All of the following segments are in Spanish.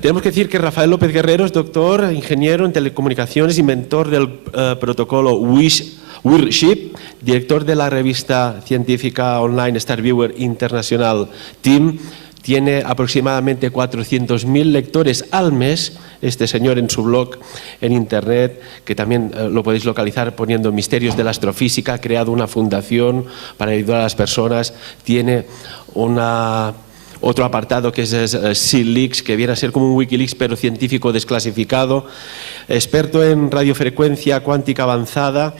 Tenemos que decir que Rafael López Guerrero es doctor, ingeniero en telecomunicaciones, inventor del protocolo Wireship, director de la revista científica online Star Viewer International Team. Tiene aproximadamente 400.000 lectores al mes, este señor, en su blog en internet, que también lo podéis localizar poniendo Misterios de la Astrofísica. Ha creado una fundación para ayudar a las personas. Tiene otro apartado que es SeaLeaks, que viene a ser como un Wikileaks pero científico desclasificado. Experto en radiofrecuencia cuántica avanzada.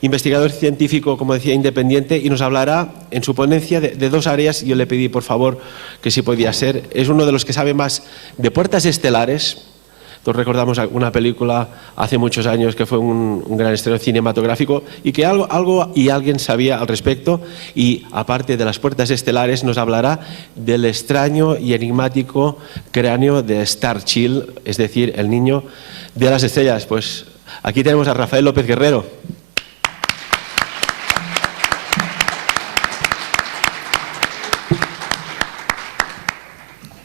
Investigador científico, como decía, independiente, y nos hablará en su ponencia de dos áreas. Yo le pedí, por favor, que sí podía ser. Es uno de los que sabe más de puertas estelares. Todos recordamos una película hace muchos años que fue un gran estreno cinematográfico y que algo y alguien sabía al respecto. Y aparte de las puertas estelares, nos hablará del extraño y enigmático cráneo de Starchill, es decir, el niño de las estrellas. Pues aquí tenemos a Rafael López Guerrero.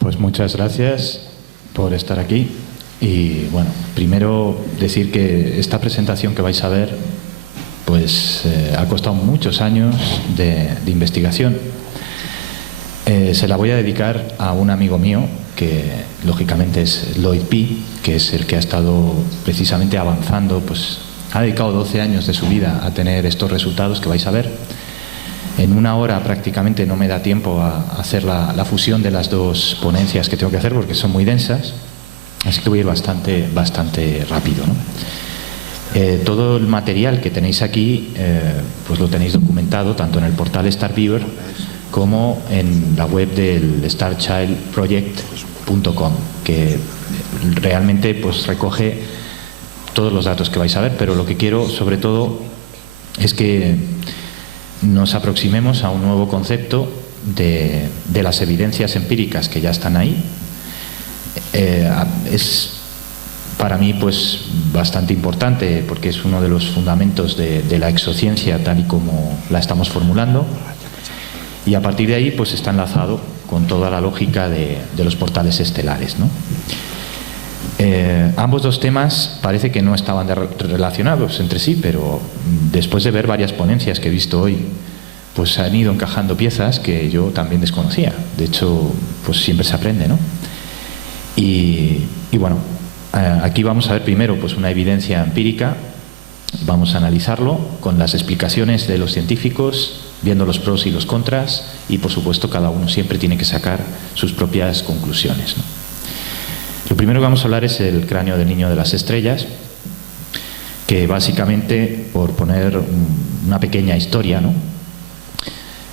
Pues muchas gracias por estar aquí y bueno, primero decir que esta presentación que vais a ver pues ha costado muchos años de investigación. Se la voy a dedicar a un amigo mío que lógicamente es Lloyd P., que es el que ha estado precisamente avanzando, pues ha dedicado 12 años de su vida a tener estos resultados que vais a ver. En una hora prácticamente no me da tiempo a hacer la fusión de las dos ponencias que tengo que hacer porque son muy densas, así que voy a ir bastante rápido, ¿no? Todo el material que tenéis aquí pues lo tenéis documentado tanto en el portal StarViewer como en la web del starchildproject.com, que realmente pues recoge todos los datos que vais a ver, pero lo que quiero sobre todo es que nos aproximemos a un nuevo concepto de las evidencias empíricas que ya están ahí. Es para mí pues bastante importante porque es uno de los fundamentos de la exociencia tal y como la estamos formulando, y a partir de ahí pues está enlazado con toda la lógica de los portales estelares, ¿no? Ambos dos temas parece que no estaban relacionados entre sí, pero después de ver varias ponencias que he visto hoy, pues han ido encajando piezas que yo también desconocía. De hecho, pues siempre se aprende, ¿no? Y bueno, aquí vamos a ver primero pues una evidencia empírica, vamos a analizarlo con las explicaciones de los científicos, viendo los pros y los contras, y por supuesto cada uno siempre tiene que sacar sus propias conclusiones, ¿no? Lo primero que vamos a hablar es el cráneo del niño de las estrellas, que básicamente, por poner una pequeña historia, ¿no?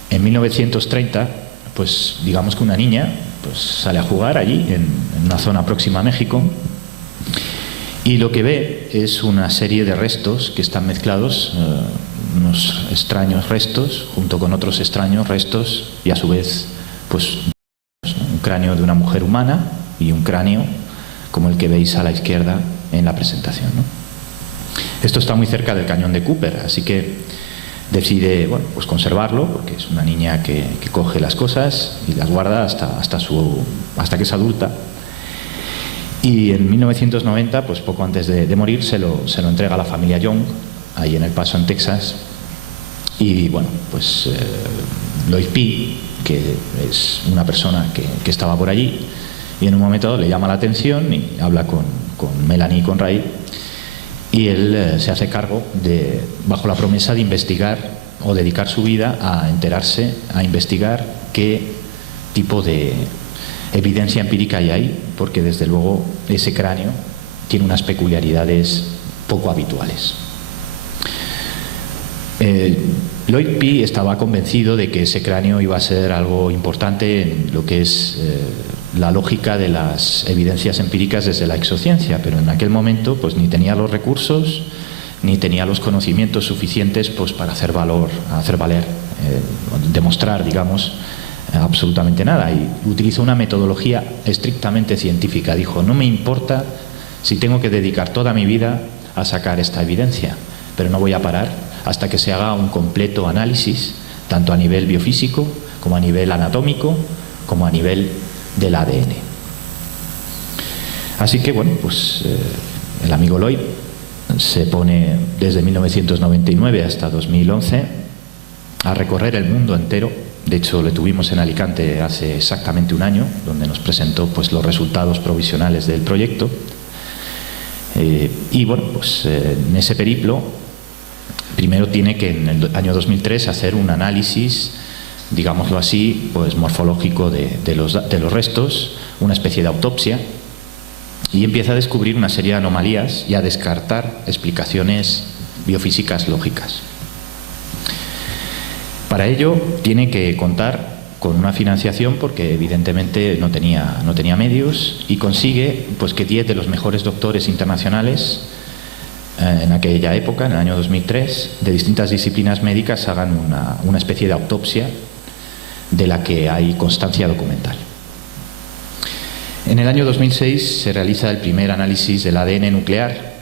En 1930, pues digamos que una niña pues sale a jugar allí, en una zona próxima a México, y lo que ve es una serie de restos que están mezclados, unos extraños restos, junto con otros extraños restos, y a su vez, pues un cráneo de una mujer humana y un cráneo como el que veis a la izquierda en la presentación, ¿no? Esto está muy cerca del cañón de Cooper, así que decide, bueno, pues conservarlo, porque es una niña que coge las cosas y las guarda hasta que es adulta. Y en 1990, pues poco antes de morir, se lo entrega a la familia Young, ahí en El Paso, en Texas. Y bueno, pues Lloyd P., que es una persona que estaba por allí, y en un momento dado le llama la atención y habla con Melanie y con Ray, y él se hace cargo bajo la promesa de investigar o dedicar su vida a enterarse, a investigar qué tipo de evidencia empírica hay ahí, porque desde luego ese cráneo tiene unas peculiaridades poco habituales. Lloyd P. estaba convencido de que ese cráneo iba a ser algo importante en lo que es la lógica de las evidencias empíricas desde la exociencia, pero en aquel momento pues ni tenía los recursos ni tenía los conocimientos suficientes pues para hacer valer, demostrar, digamos, absolutamente nada, y utilizó una metodología estrictamente científica. Dijo: no me importa si tengo que dedicar toda mi vida a sacar esta evidencia, pero no voy a parar hasta que se haga un completo análisis, tanto a nivel biofísico como a nivel anatómico, como a nivel del ADN. Así que, bueno, pues el amigo Lloyd se pone desde 1999 hasta 2011 a recorrer el mundo entero. De hecho, le tuvimos en Alicante hace exactamente un año, donde nos presentó pues los resultados provisionales del proyecto. Y bueno, pues en ese periplo, primero tiene que en el año 2003 hacer un análisis, digámoslo así, pues morfológico de los restos, una especie de autopsia, y empieza a descubrir una serie de anomalías y a descartar explicaciones biofísicas lógicas. Para ello tiene que contar con una financiación porque evidentemente no tenía medios, y consigue pues que 10 de los mejores doctores internacionales en aquella época, en el año 2003, de distintas disciplinas médicas hagan una especie de autopsia de la que hay constancia documental. En el año 2006 se realiza el primer análisis del ADN nuclear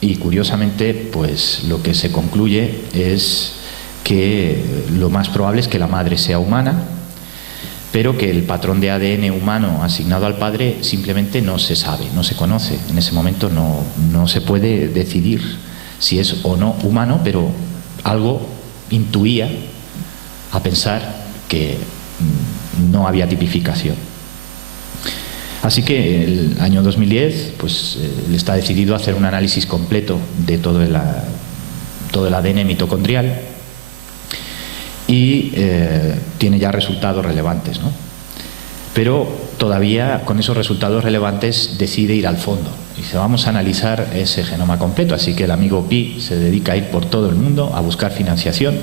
y, curiosamente, pues lo que se concluye es que lo más probable es que la madre sea humana, pero que el patrón de ADN humano asignado al padre simplemente no se sabe, no se conoce. En ese momento no se puede decidir si es o no humano, pero algo intuía a pensar que no había tipificación. Así que el año 2010 pues, está decidido a hacer un análisis completo de todo el ADN mitocondrial y tiene ya resultados relevantes, ¿no? Pero todavía con esos resultados relevantes decide ir al fondo. Dice, vamos a analizar ese genoma completo. Así que el amigo Pi se dedica a ir por todo el mundo a buscar financiación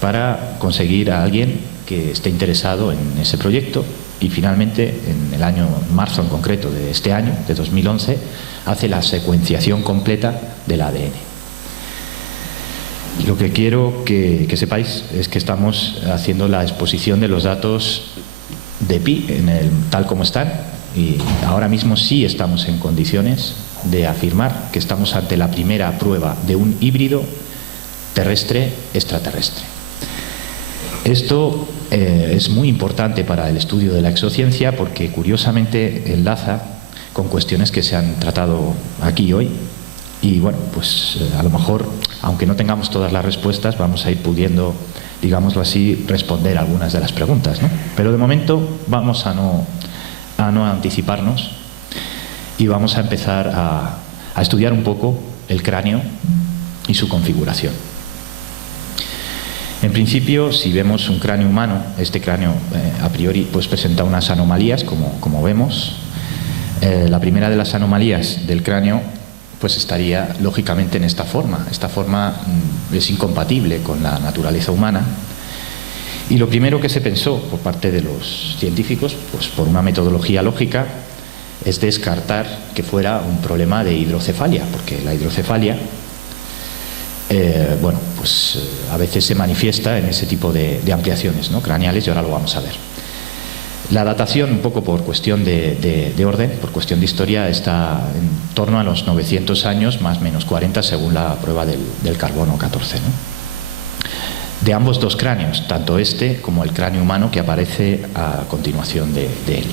para conseguir a alguien que esté interesado en ese proyecto, y finalmente en el año marzo en concreto de este año, de 2011, hace la secuenciación completa del ADN. Lo que quiero que sepáis es que estamos haciendo la exposición de los datos de Pi tal como están, y ahora mismo sí estamos en condiciones de afirmar que estamos ante la primera prueba de un híbrido terrestre-extraterrestre. Esto es muy importante para el estudio de la exociencia porque curiosamente enlaza con cuestiones que se han tratado aquí hoy, y bueno, pues a lo mejor, aunque no tengamos todas las respuestas, vamos a ir pudiendo, digámoslo así, responder algunas de las preguntas, ¿no? Pero de momento vamos a no anticiparnos y vamos a empezar a estudiar un poco el cráneo y su configuración. En principio, si vemos un cráneo humano, este cráneo a priori pues presenta unas anomalías, como vemos. La primera de las anomalías del cráneo pues estaría lógicamente en esta forma. Esta forma es incompatible con la naturaleza humana. Y lo primero que se pensó por parte de los científicos, pues por una metodología lógica, es descartar que fuera un problema de hidrocefalia, porque la hidrocefalia a veces se manifiesta en ese tipo de ampliaciones, ¿no?, craneales, y ahora lo vamos a ver. La datación, un poco por cuestión de orden, por cuestión de historia, está en torno a los 900 años, más o menos 40, según la prueba del carbono 14, ¿no?, de ambos dos cráneos, tanto este como el cráneo humano que aparece a continuación de él.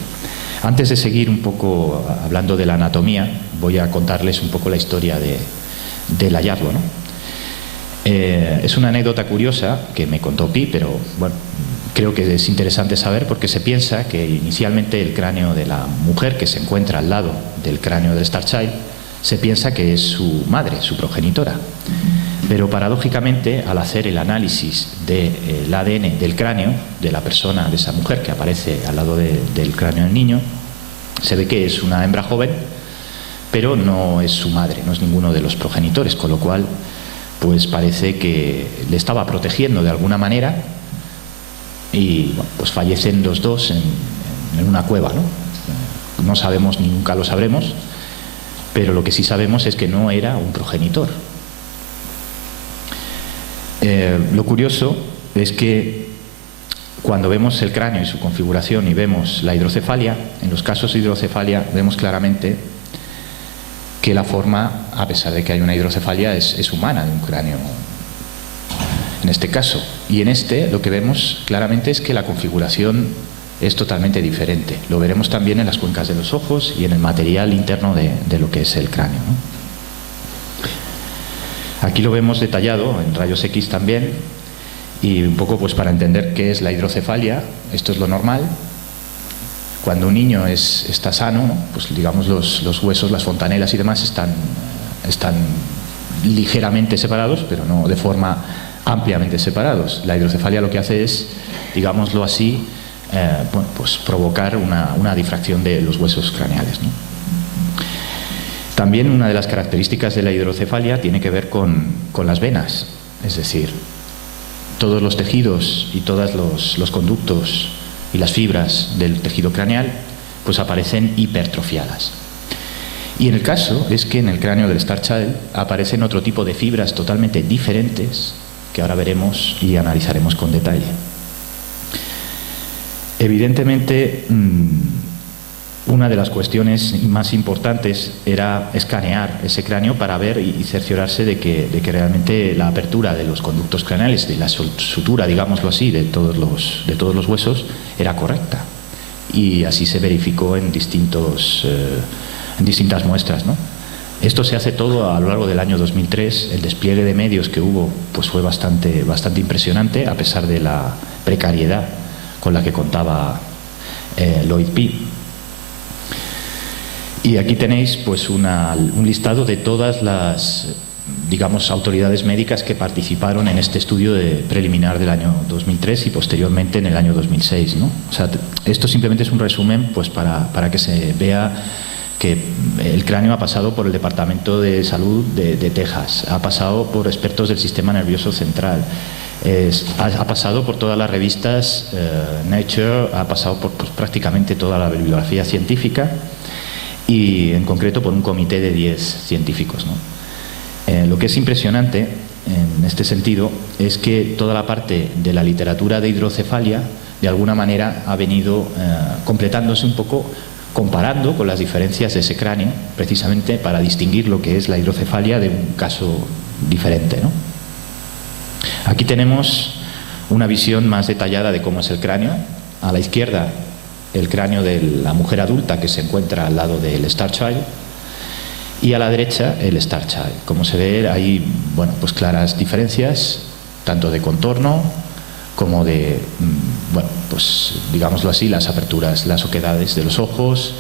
Antes de seguir un poco hablando de la anatomía, voy a contarles un poco la historia del hallazgo, ¿no? Es una anécdota curiosa que me contó Pi, pero bueno, creo que es interesante saber porque se piensa que inicialmente el cráneo de la mujer que se encuentra al lado del cráneo del Star Child se piensa que es su madre, su progenitora. Pero paradójicamente, al hacer el análisis del ADN del cráneo de la persona, de esa mujer que aparece al lado del cráneo del niño, se ve que es una hembra joven, pero no es su madre, no es ninguno de los progenitores, con lo cual pues parece que le estaba protegiendo de alguna manera y bueno, pues fallecen los dos en una cueva, ¿no? No sabemos ni nunca lo sabremos, pero lo que sí sabemos es que no era un progenitor. Lo curioso es que cuando vemos el cráneo y su configuración y vemos la hidrocefalia, en los casos de hidrocefalia vemos claramente que la forma, a pesar de que hay una hidrocefalia, es humana, de un cráneo en este caso. Y en este lo que vemos claramente es que la configuración es totalmente diferente. Lo veremos también en las cuencas de los ojos y en el material interno de lo que es el cráneo, ¿no? Aquí lo vemos detallado en rayos X también, y un poco pues para entender qué es la hidrocefalia. Esto es lo normal. Cuando un niño está sano, pues digamos los huesos, las fontanelas y demás están ligeramente separados, pero no de forma ampliamente separados. La hidrocefalia lo que hace es, digámoslo así, bueno, pues provocar una difracción de los huesos craneales, ¿no? También una de las características de la hidrocefalia tiene que ver con las venas, es decir, todos los tejidos y todos los conductos y las fibras del tejido craneal pues aparecen hipertrofiadas. Y en el caso es que en el cráneo del Star Child aparecen otro tipo de fibras totalmente diferentes que ahora veremos y analizaremos con detalle. Evidentemente, una de las cuestiones más importantes era escanear ese cráneo para ver y cerciorarse de que realmente la apertura de los conductos craneales, de la sutura, digámoslo así, de todos los huesos, era correcta. Y así se verificó en distintas muestras, ¿no? Esto se hace todo a lo largo del año 2003. El despliegue de medios que hubo pues fue bastante impresionante, a pesar de la precariedad con la que contaba Lloyd P. Y aquí tenéis pues un listado de todas las, digamos, autoridades médicas que participaron en este estudio preliminar del año 2003 y posteriormente en el año 2006, ¿no? O sea, esto simplemente es un resumen pues para que se vea que el cráneo ha pasado por el Departamento de Salud de Texas, ha pasado por expertos del sistema nervioso central, ha pasado por todas las revistas Nature, ha pasado por pues, prácticamente toda la bibliografía científica, y en concreto por un comité de 10 científicos, ¿no? Lo que es impresionante en este sentido es que toda la parte de la literatura de hidrocefalia de alguna manera ha venido completándose un poco, comparando con las diferencias de ese cráneo, precisamente para distinguir lo que es la hidrocefalia de un caso diferente, ¿no? Aquí tenemos una visión más detallada de cómo es el cráneo. A la izquierda, el cráneo de la mujer adulta que se encuentra al lado del Star Child, y a la derecha el Star Child. Como se ve, hay bueno, pues claras diferencias, tanto de contorno como de, bueno, pues digámoslo así, las aperturas, las oquedades de los ojos,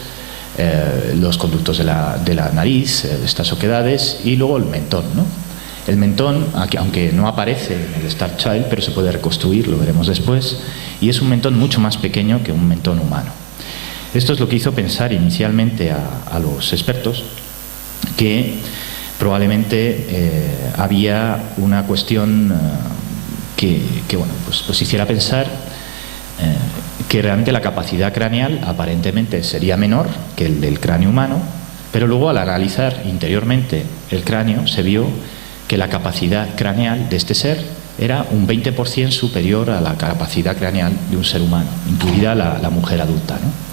los conductos de la nariz, estas oquedades, y luego el mentón, ¿no? El mentón, aunque no aparece en el Star Child, pero se puede reconstruir, lo veremos después, y es un mentón mucho más pequeño que un mentón humano. Esto es lo que hizo pensar inicialmente a los expertos que probablemente había una cuestión que bueno, pues hiciera pensar que realmente la capacidad craneal aparentemente sería menor que el del cráneo humano, pero luego al analizar interiormente el cráneo se vio que la capacidad craneal de este ser era un 20% superior a la capacidad craneal de un ser humano, incluida la mujer adulta, ¿no?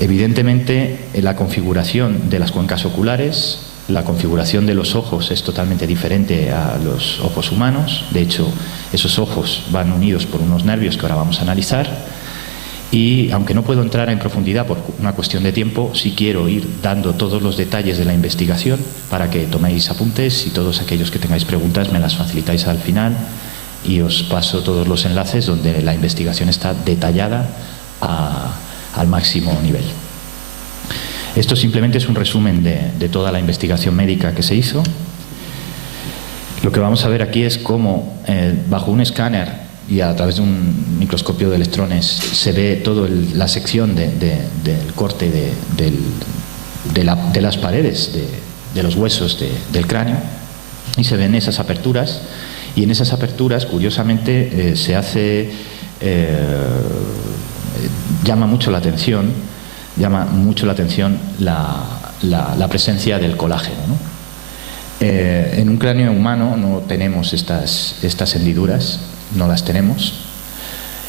Evidentemente, la configuración de las cuencas oculares, la configuración de los ojos es totalmente diferente a los ojos humanos. De hecho, esos ojos van unidos por unos nervios que ahora vamos a analizar. Y aunque no puedo entrar en profundidad por una cuestión de tiempo, sí quiero ir dando todos los detalles de la investigación para que toméis apuntes, y todos aquellos que tengáis preguntas me las facilitáis al final, y os paso todos los enlaces donde la investigación está detallada al máximo nivel. Esto simplemente es un resumen de toda la investigación médica que se hizo. Lo que vamos a ver aquí es cómo bajo un escáner y a través de un microscopio de electrones se ve toda la sección del corte de las paredes de los huesos del cráneo, y se ven esas aperturas, y en esas aperturas curiosamente se hace llama mucho la atención la presencia del colágeno, ¿no? En un cráneo humano no tenemos estas hendiduras, no las tenemos,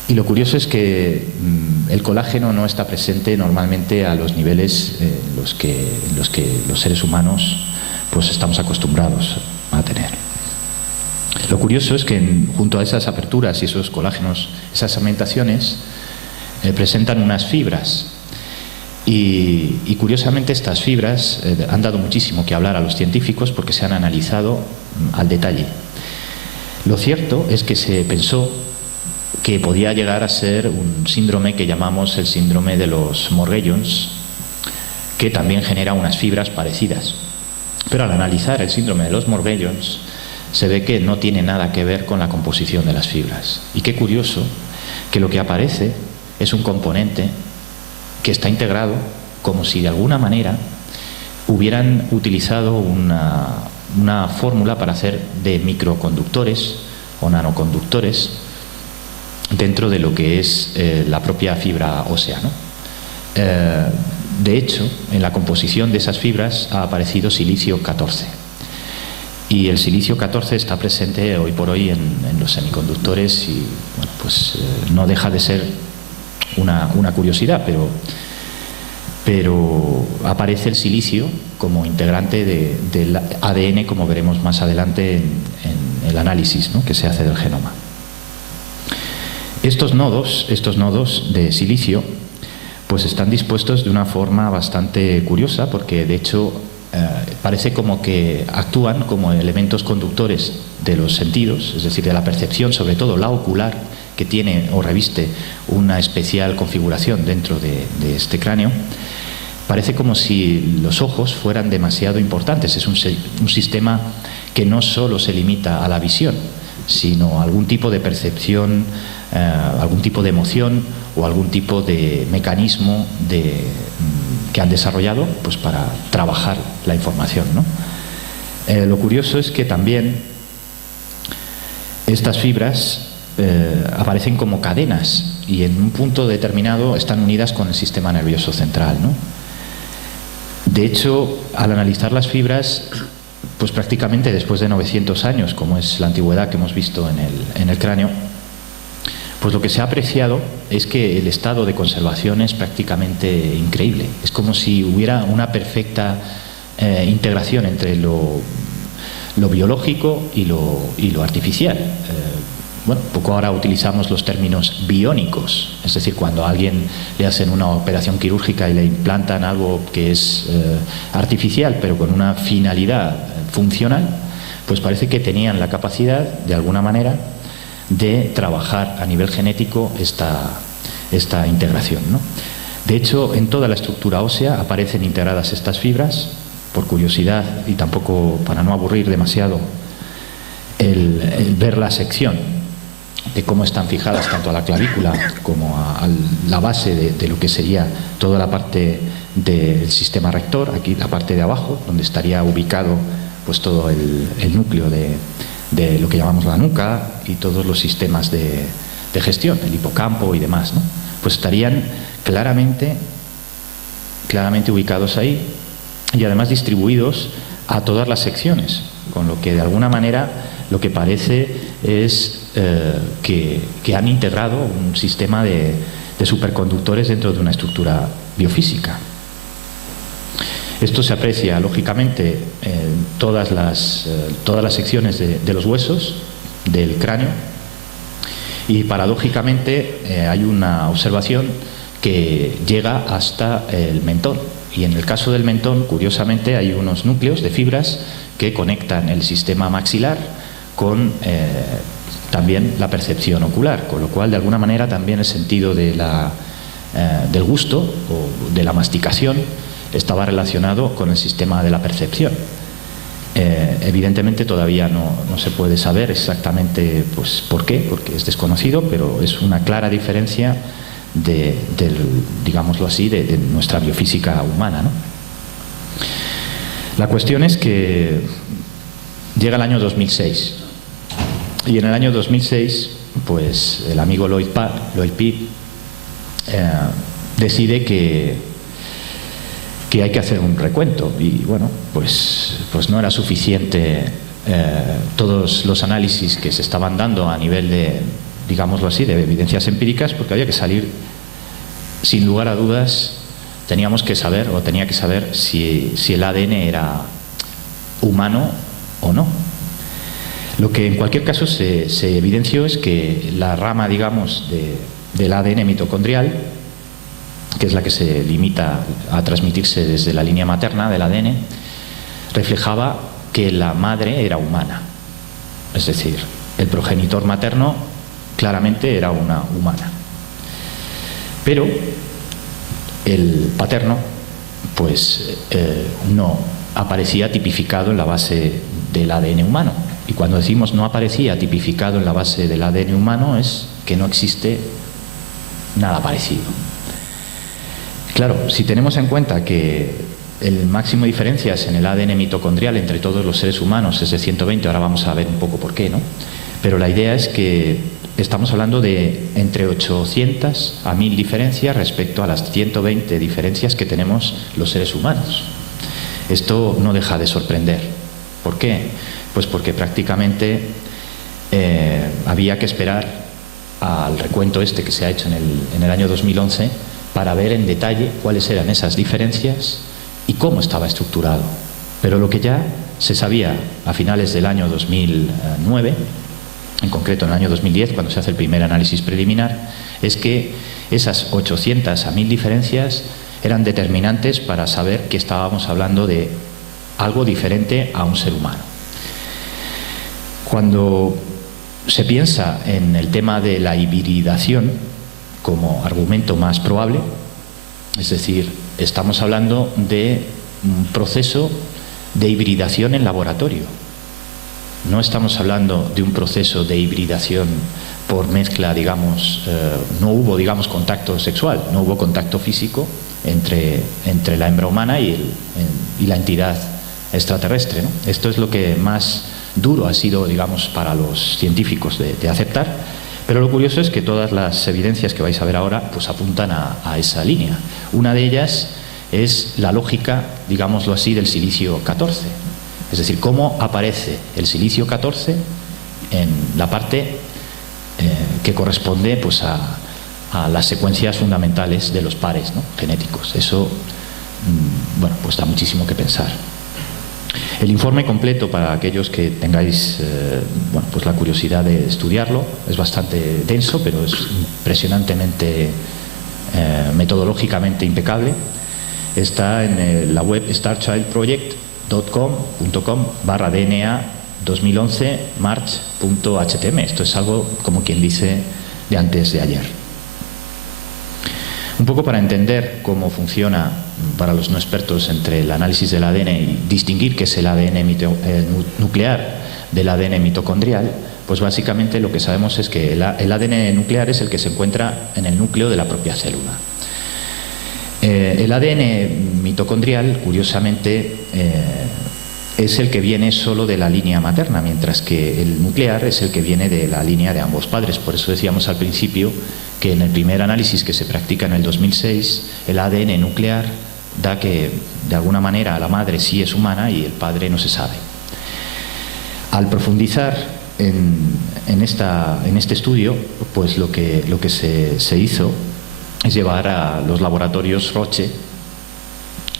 y lo curioso es que el colágeno no está presente normalmente a los niveles en los que los seres humanos pues estamos acostumbrados a tener. Lo curioso es que junto a esas aperturas y esos colágenos, esas segmentaciones, presentan unas fibras. Y curiosamente estas fibras han dado muchísimo que hablar a los científicos porque se han analizado al detalle. Lo cierto es que se pensó que podía llegar a ser un síndrome que llamamos el síndrome de los Morgellons, que también genera unas fibras parecidas. Pero al analizar el síndrome de los Morgellons se ve que no tiene nada que ver con la composición de las fibras. Y qué curioso que lo que aparece es un componente que está integrado como si de alguna manera hubieran utilizado una fórmula para hacer de microconductores o nanoconductores dentro de lo que es la propia fibra ósea, ¿no? De hecho, en la composición de esas fibras ha aparecido silicio 14. Y el silicio 14 está presente hoy por hoy en los semiconductores y bueno, pues no deja de ser una curiosidad, pero aparece el silicio como integrante del ADN, como veremos más adelante en el análisis, ¿no?, que se hace del genoma. Estos nodos de silicio pues están dispuestos de una forma bastante curiosa, porque de hecho parece como que actúan como elementos conductores de los sentidos, es decir, de la percepción, sobre todo la ocular, que tiene o reviste una especial configuración dentro de este cráneo. Parece como si los ojos fueran demasiado importantes. Es un sistema que no solo se limita a la visión, sino a algún tipo de percepción, algún tipo de emoción o algún tipo de mecanismo que han desarrollado pues para trabajar la información, ¿no? Lo curioso es que también estas fibras aparecen como cadenas y en un punto determinado están unidas con el sistema nervioso central, ¿no? De hecho, al analizar las fibras, pues prácticamente después de 900 años, como es la antigüedad que hemos visto en el cráneo, pues lo que se ha apreciado es que el estado de conservación es prácticamente increíble. Es como si hubiera una perfecta integración entre lo biológico y lo artificial. Bueno, poco ahora utilizamos los términos biónicos, es decir, cuando a alguien le hacen una operación quirúrgica y le implantan algo que es artificial, pero con una finalidad funcional, pues parece que tenían la capacidad, de alguna manera, de trabajar a nivel genético esta integración, ¿no? De hecho, en toda la estructura ósea aparecen integradas estas fibras. Por curiosidad, y tampoco para no aburrir demasiado, el ver la sección de cómo están fijadas tanto a la clavícula como a la base de lo que sería toda la parte del sistema rector, aquí la parte de abajo, donde estaría ubicado pues todo el núcleo de lo que llamamos la nuca y todos los sistemas de gestión, el hipocampo y demás, ¿no? Pues estarían claramente ubicados ahí y además distribuidos a todas las secciones, con lo que de alguna manera lo que parece es que han integrado un sistema de superconductores dentro de una estructura biofísica. Esto se aprecia lógicamente en todas las secciones de los huesos del cráneo y paradójicamente hay una observación que llega hasta el mentón. Y en el caso del mentón, curiosamente, hay unos núcleos de fibras que conectan el sistema maxilar con también la percepción ocular, con lo cual, de alguna manera, también el sentido del gusto o de la masticación estaba relacionado con el sistema de la percepción. Evidentemente todavía no se puede saber exactamente pues, por qué, porque es desconocido, pero es una clara diferencia digámoslo así, de nuestra biofísica humana, ¿no? La cuestión es que llega el año 2006 y en el año 2006 pues el amigo Lloyd Pitt decide que hay que hacer un recuento y bueno, pues no era suficiente todos los análisis que se estaban dando a nivel de, digámoslo así, de evidencias empíricas, porque había que salir, sin lugar a dudas, tenía que saber si el ADN era humano o no. Lo que en cualquier caso se evidenció es que la rama, digamos, del ADN mitocondrial, que es la que se limita a transmitirse desde la línea materna del ADN, reflejaba que la madre era humana. Es decir, el progenitor materno claramente era una humana. Pero el paterno, pues no aparecía tipificado en la base del ADN humano. Y cuando decimos no aparecía tipificado en la base del ADN humano es que no existe nada parecido. Claro, si tenemos en cuenta que el máximo de diferencias en el ADN mitocondrial entre todos los seres humanos es de 120, ahora vamos a ver un poco por qué, ¿no? Pero la idea es que estamos hablando de entre 800 a 1000 diferencias respecto a las 120 diferencias que tenemos los seres humanos. Esto no deja de sorprender. ¿Por qué? Pues porque prácticamente había que esperar al recuento este que se ha hecho en el año 2011 para ver en detalle cuáles eran esas diferencias y cómo estaba estructurado. Pero lo que ya se sabía a finales del año 2009, en concreto en el año 2010, cuando se hace el primer análisis preliminar, es que esas 800 a 1000 diferencias eran determinantes para saber que estábamos hablando de algo diferente a un ser humano. Cuando se piensa en el tema de la hibridación como argumento más probable, es decir, estamos hablando de un proceso de hibridación en laboratorio. No estamos hablando de un proceso de hibridación por mezcla, digamos, no hubo, digamos, contacto sexual, no hubo contacto físico entre la hembra humana y la entidad extraterrestre, ¿no? Esto es lo que más duro ha sido, digamos, para los científicos de aceptar, pero lo curioso es que todas las evidencias que vais a ver ahora pues apuntan a esa línea. Una de ellas es la lógica, digámoslo así, del silicio 14. Es decir, cómo aparece el silicio 14 en la parte que corresponde pues a las secuencias fundamentales de los pares, ¿no?, genéticos. Eso, bueno, pues da muchísimo que pensar. El informe completo, para aquellos que tengáis bueno, pues la curiosidad de estudiarlo, es bastante denso, pero es impresionantemente metodológicamente impecable. Está en la web starchildproject.com/DNA 2011 march.htm. Esto es algo, como quien dice, de antes de ayer. Un poco para entender cómo funciona para los no expertos entre el análisis del ADN y distinguir qué es el ADN nuclear del ADN mitocondrial, pues básicamente lo que sabemos es que el ADN nuclear es el que se encuentra en el núcleo de la propia célula. El ADN mitocondrial, curiosamente, es el que viene solo de la línea materna, mientras que el nuclear es el que viene de la línea de ambos padres. Por eso decíamos al principio que en el primer análisis que se practica en el 2006, el ADN nuclear da que, de alguna manera, la madre sí es humana y el padre no se sabe. Al profundizar en este estudio, pues lo que se hizo es llevar a los laboratorios Roche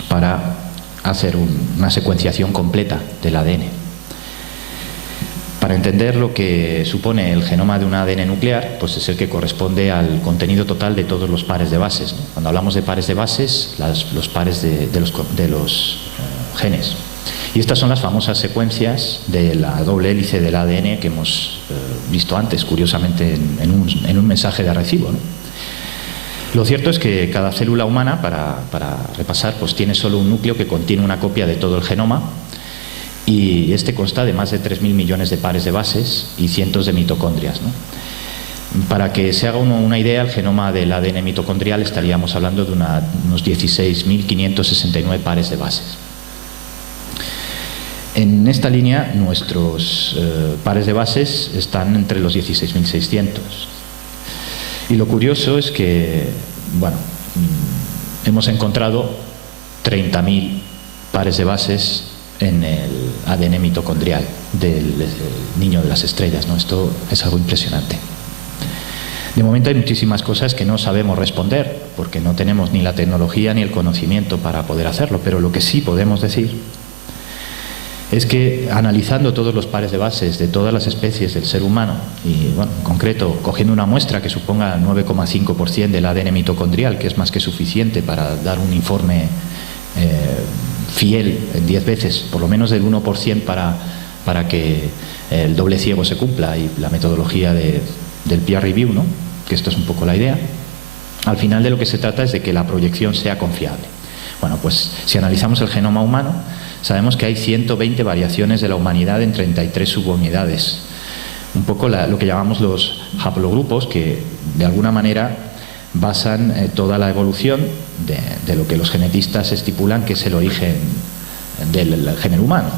para hacer una secuenciación completa del ADN. Para entender lo que supone el genoma de un ADN nuclear, pues es el que corresponde al contenido total de todos los pares de bases, ¿no? Cuando hablamos de pares de bases, los pares de los genes. Y estas son las famosas secuencias de la doble hélice del ADN que hemos visto antes, curiosamente, en un mensaje de recibo, ¿no? Lo cierto es que cada célula humana, para repasar, pues tiene solo un núcleo que contiene una copia de todo el genoma, y este consta de más de 3.000 millones de pares de bases y cientos de mitocondrias, ¿no? Para que se haga uno una idea, el genoma del ADN mitocondrial estaríamos hablando de unos 16.569 pares de bases. En esta línea nuestros pares de bases están entre los 16.600. Y lo curioso es que, bueno, hemos encontrado 30.000 pares de bases en el ADN mitocondrial del niño de las estrellas, ¿no? Esto es algo impresionante. De momento hay muchísimas cosas que no sabemos responder, porque no tenemos ni la tecnología ni el conocimiento para poder hacerlo, pero lo que sí podemos decir es que analizando todos los pares de bases de todas las especies del ser humano, y bueno, en concreto cogiendo una muestra que suponga 9,5% del ADN mitocondrial, que es más que suficiente para dar un informe fiel en 10 veces, por lo menos del 1% para que el doble ciego se cumpla y la metodología del peer review, ¿no? Que esto es un poco la idea. Al final de lo que se trata es de que la proyección sea confiable. Bueno, pues si analizamos el genoma humano, sabemos que hay 120 variaciones de la humanidad en 33 subunidades. Un poco lo que llamamos los haplogrupos, que de alguna manera basan toda la evolución de lo que los genetistas estipulan que es el origen del género humano.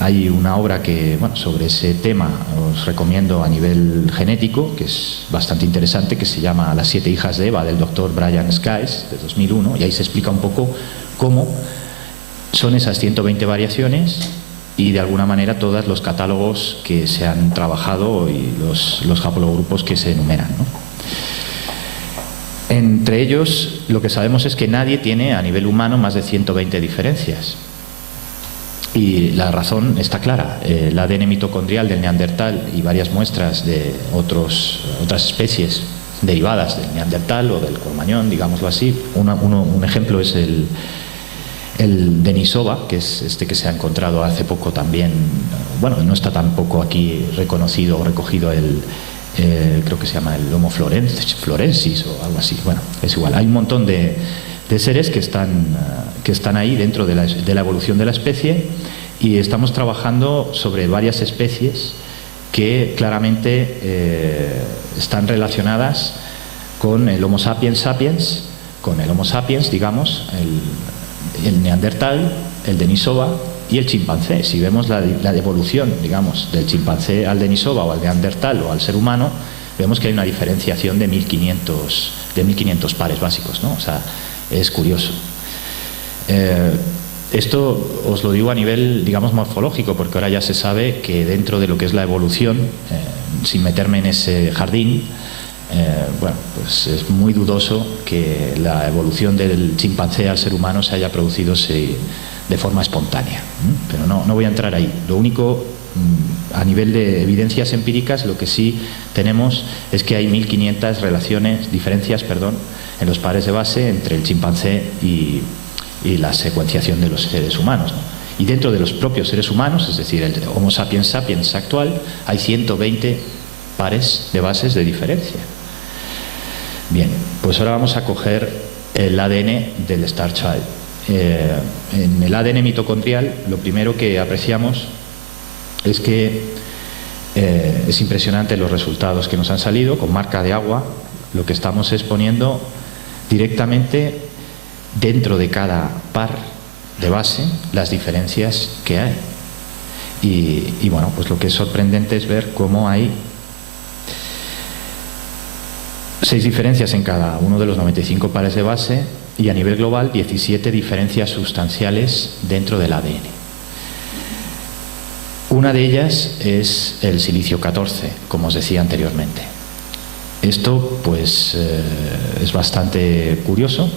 Hay una obra que, bueno, sobre ese tema os recomiendo a nivel genético, que es bastante interesante, que se llama Las 7 hijas de Eva, del doctor Brian Skies, de 2001, y ahí se explica un poco cómo son esas 120 variaciones y de alguna manera todos los catálogos que se han trabajado y los haplogrupos que se enumeran, ¿no? Entre ellos, lo que sabemos es que nadie tiene a nivel humano más de 120 diferencias. Y la razón está clara. El ADN mitocondrial del neandertal y varias muestras de otras especies derivadas del neandertal o del cromañón, digámoslo así. Un ejemplo es el Denisova, que es este que se ha encontrado hace poco también. Bueno, no está tampoco aquí reconocido o recogido creo que se llama el Homo florensis o algo así. Bueno, es igual. Hay un montón de seres que están ahí dentro de la evolución de la especie, y estamos trabajando sobre varias especies que claramente están relacionadas con el Homo sapiens sapiens, con el Homo sapiens, digamos, el neandertal, el Denisova y el chimpancé. Si vemos la evolución, digamos, del chimpancé al Denisova o al neandertal o al ser humano, vemos que hay una diferenciación de 1500 pares básicos, ¿no? O sea, es curioso. Esto os lo digo a nivel, digamos, morfológico, porque ahora ya se sabe que dentro de lo que es la evolución, sin meterme en ese jardín, bueno, pues es muy dudoso que la evolución del chimpancé al ser humano se haya producido de forma espontánea. Pero no voy a entrar ahí. Lo único, a nivel de evidencias empíricas, lo que sí tenemos es que hay 1500 diferencias, en los pares de base entre el chimpancé y la secuenciación de los seres humanos, ¿no? Y dentro de los propios seres humanos, es decir, el Homo sapiens sapiens actual, hay 120 pares de bases de diferencia. Bien, pues ahora vamos a coger el ADN del Star Child. En el ADN mitocondrial, lo primero que apreciamos es que es impresionante los resultados que nos han salido. Con marca de agua, lo que estamos exponiendo directamente dentro de cada par de base las diferencias que hay. Y bueno, pues lo que es sorprendente es ver cómo hay 6 diferencias en cada uno de los 95 pares de base, y a nivel global 17 diferencias sustanciales dentro del ADN. Una de ellas es el silicio 14, como os decía anteriormente. Esto pues es bastante curioso.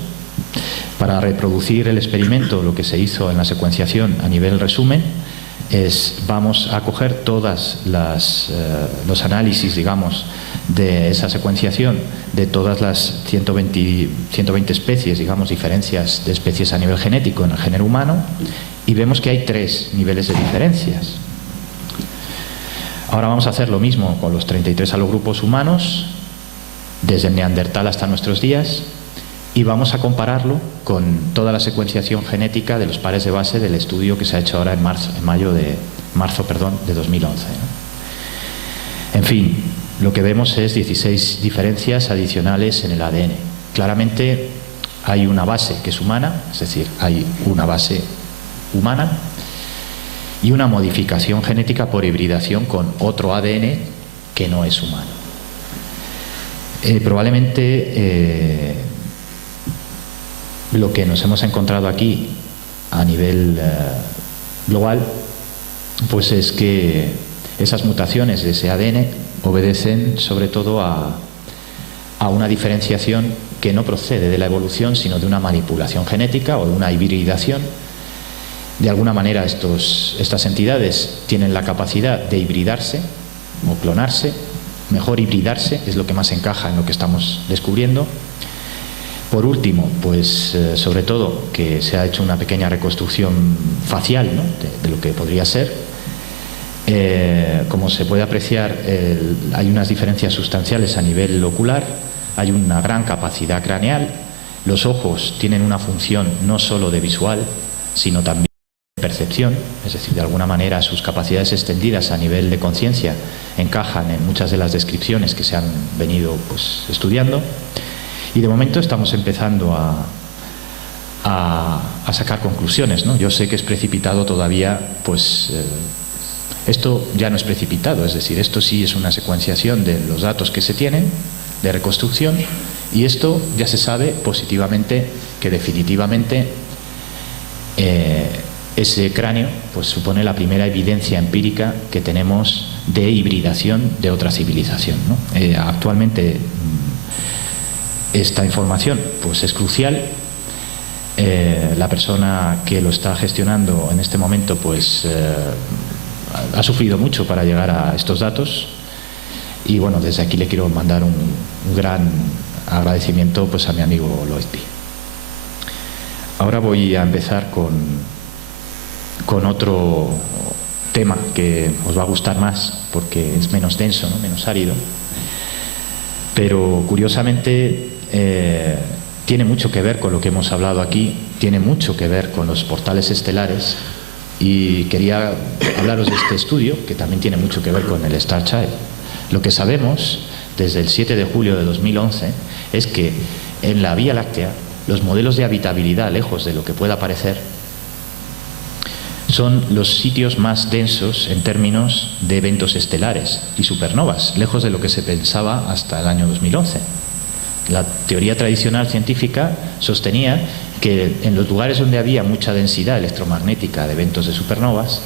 Para reproducir el experimento, lo que se hizo en la secuenciación a nivel resumen es, vamos a coger todas los análisis, digamos, de esa secuenciación de todas las 120 especies, digamos, diferencias de especies a nivel genético en el género humano, y vemos que hay 3 niveles de diferencias. Ahora vamos a hacer lo mismo con los 33 alogrupos humanos, desde el neandertal hasta nuestros días, y vamos a compararlo con toda la secuenciación genética de los pares de base del estudio que se ha hecho ahora en marzo de 2011, ¿no? En fin, lo que vemos es 16 diferencias adicionales en el ADN. Claramente hay una base que es humana, es decir, hay una base humana y una modificación genética por hibridación con otro ADN que no es humano. Probablemente lo que nos hemos encontrado aquí a nivel global, pues es que esas mutaciones de ese ADN obedecen sobre todo a una diferenciación que no procede de la evolución, sino de una manipulación genética o de una hibridación De alguna manera estas entidades tienen la capacidad de hibridarse o clonarse, mejor hibridarse, es lo que más encaja en lo que estamos descubriendo. Por último, pues sobre todo que se ha hecho una pequeña reconstrucción facial, ¿no?, de lo que podría ser. Como se puede apreciar, hay unas diferencias sustanciales a nivel ocular, hay una gran capacidad craneal, los ojos tienen una función no solo de visual, sino también de percepción, es decir, de alguna manera sus capacidades extendidas a nivel de conciencia encajan en muchas de las descripciones que se han venido pues estudiando. Y de momento estamos empezando a sacar conclusiones, ¿no? Yo sé que es precipitado todavía, pues esto ya no es precipitado, es decir, esto sí es una secuenciación de los datos que se tienen, de reconstrucción, y esto ya se sabe positivamente que definitivamente ese cráneo pues supone la primera evidencia empírica que tenemos de hibridación de otra civilización, ¿no? Actualmente esta información pues es crucial. La persona que lo está gestionando en este momento pues ha sufrido mucho para llegar a estos datos, y bueno, desde aquí le quiero mandar un gran agradecimiento pues a mi amigo Loipi. Ahora voy a empezar con otro tema que os va a gustar más porque es menos denso, ¿no?, menos árido, pero curiosamente tiene mucho que ver con lo que hemos hablado aquí, tiene mucho que ver con los portales estelares, y quería hablaros de este estudio que también tiene mucho que ver con el Star Child. Lo que sabemos desde el 7 de julio de 2011 es que en la Vía Láctea los modelos de habitabilidad, lejos de lo que pueda parecer, son los sitios más densos en términos de eventos estelares y supernovas, lejos de lo que se pensaba hasta el año 2011. La teoría tradicional científica sostenía que en los lugares donde había mucha densidad electromagnética de eventos de supernovas,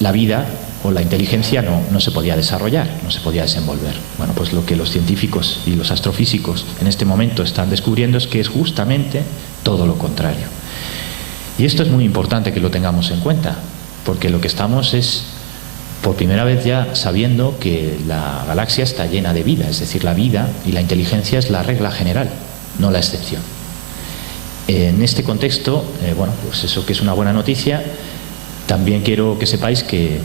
la vida o la inteligencia no se podía desarrollar, no se podía desenvolver. Bueno, pues lo que los científicos y los astrofísicos en este momento están descubriendo es que es justamente todo lo contrario. Y esto es muy importante que lo tengamos en cuenta, porque lo que estamos es, por primera vez ya, sabiendo que la galaxia está llena de vida, es decir, la vida y la inteligencia es la regla general, no la excepción. En este contexto, bueno, pues eso que es una buena noticia. También quiero que sepáis que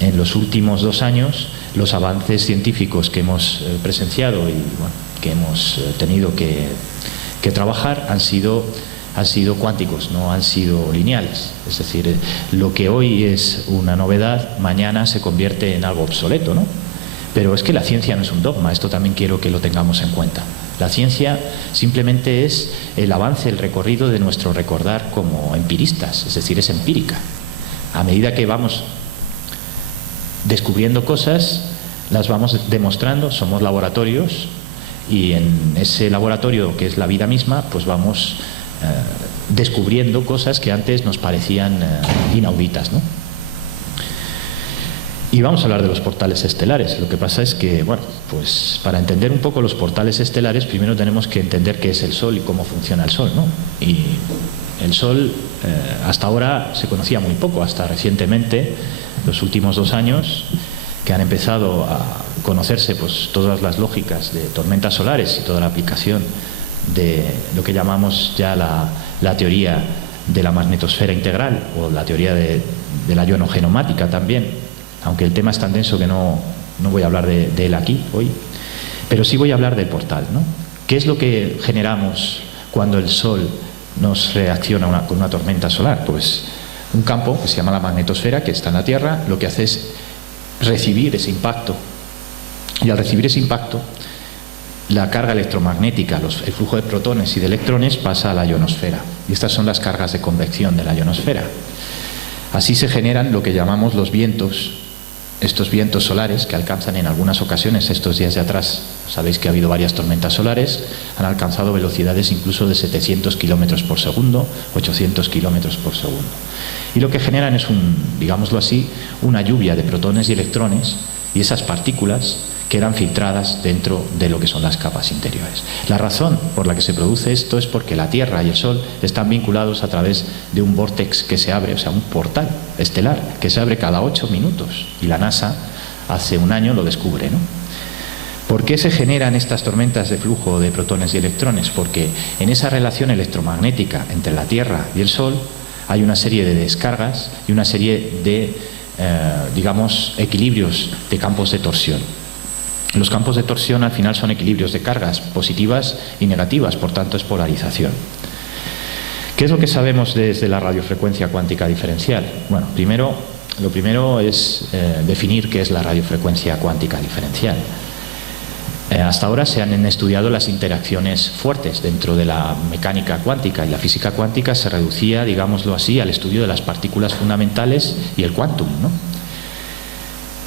en los últimos 2 años los avances científicos que hemos presenciado y bueno, que hemos tenido que trabajar han sido cuánticos, no han sido lineales. Es decir, lo que hoy es una novedad, mañana se convierte en algo obsoleto, ¿no? Pero es que la ciencia no es un dogma, esto también quiero que lo tengamos en cuenta. La ciencia simplemente es el avance, el recorrido de nuestro recordar como empiristas, es decir, es empírica. A medida que vamos descubriendo cosas, las vamos demostrando, somos laboratorios, y en ese laboratorio que es la vida misma, pues vamos descubriendo cosas que antes nos parecían inauditas, ¿no? Y vamos a hablar de los portales estelares. Lo que pasa es que, bueno, pues para entender un poco los portales estelares, primero tenemos que entender qué es el Sol y cómo funciona el Sol, ¿no? Y el Sol hasta ahora se conocía muy poco, hasta recientemente, los últimos 2 años, que han empezado a conocerse pues todas las lógicas de tormentas solares y toda la aplicación de lo que llamamos ya la teoría de la magnetosfera integral, o la teoría de la ionogenomática también, aunque el tema es tan denso que no voy a hablar de él aquí hoy, pero sí voy a hablar del portal, ¿no? ¿Qué es lo que generamos cuando el Sol nos reacciona con una tormenta solar? Pues un campo que se llama la magnetosfera, que está en la Tierra, lo que hace es recibir ese impacto, y al recibir ese impacto, la carga electromagnética, el flujo de protones y de electrones pasa a la ionosfera, y estas son las cargas de convección de la ionosfera. Así se generan lo que llamamos los vientos, estos vientos solares que alcanzan en algunas ocasiones, estos días de atrás, sabéis que ha habido varias tormentas solares, han alcanzado velocidades incluso de 700 kilómetros por segundo, 800 kilómetros por segundo. Y lo que generan es digámoslo así, una lluvia de protones y electrones, y esas partículas quedan filtradas dentro de lo que son las capas interiores. La razón por la que se produce esto es porque la Tierra y el Sol están vinculados a través de un vórtex que se abre, o sea, un portal estelar que se abre cada 8 minutos, y la NASA hace un año lo descubre, ¿no? ¿Por qué se generan estas tormentas de flujo de protones y electrones? Porque en esa relación electromagnética entre la Tierra y el Sol hay una serie de descargas y una serie de, digamos, equilibrios de campos de torsión. Los campos de torsión al final son equilibrios de cargas positivas y negativas, por tanto es polarización. ¿Qué es lo que sabemos desde la radiofrecuencia cuántica diferencial? Bueno, lo primero es definir qué es la radiofrecuencia cuántica diferencial. Hasta ahora se han estudiado las interacciones fuertes dentro de la mecánica cuántica, y la física cuántica se reducía, digámoslo así, al estudio de las partículas fundamentales y el quantum, ¿no?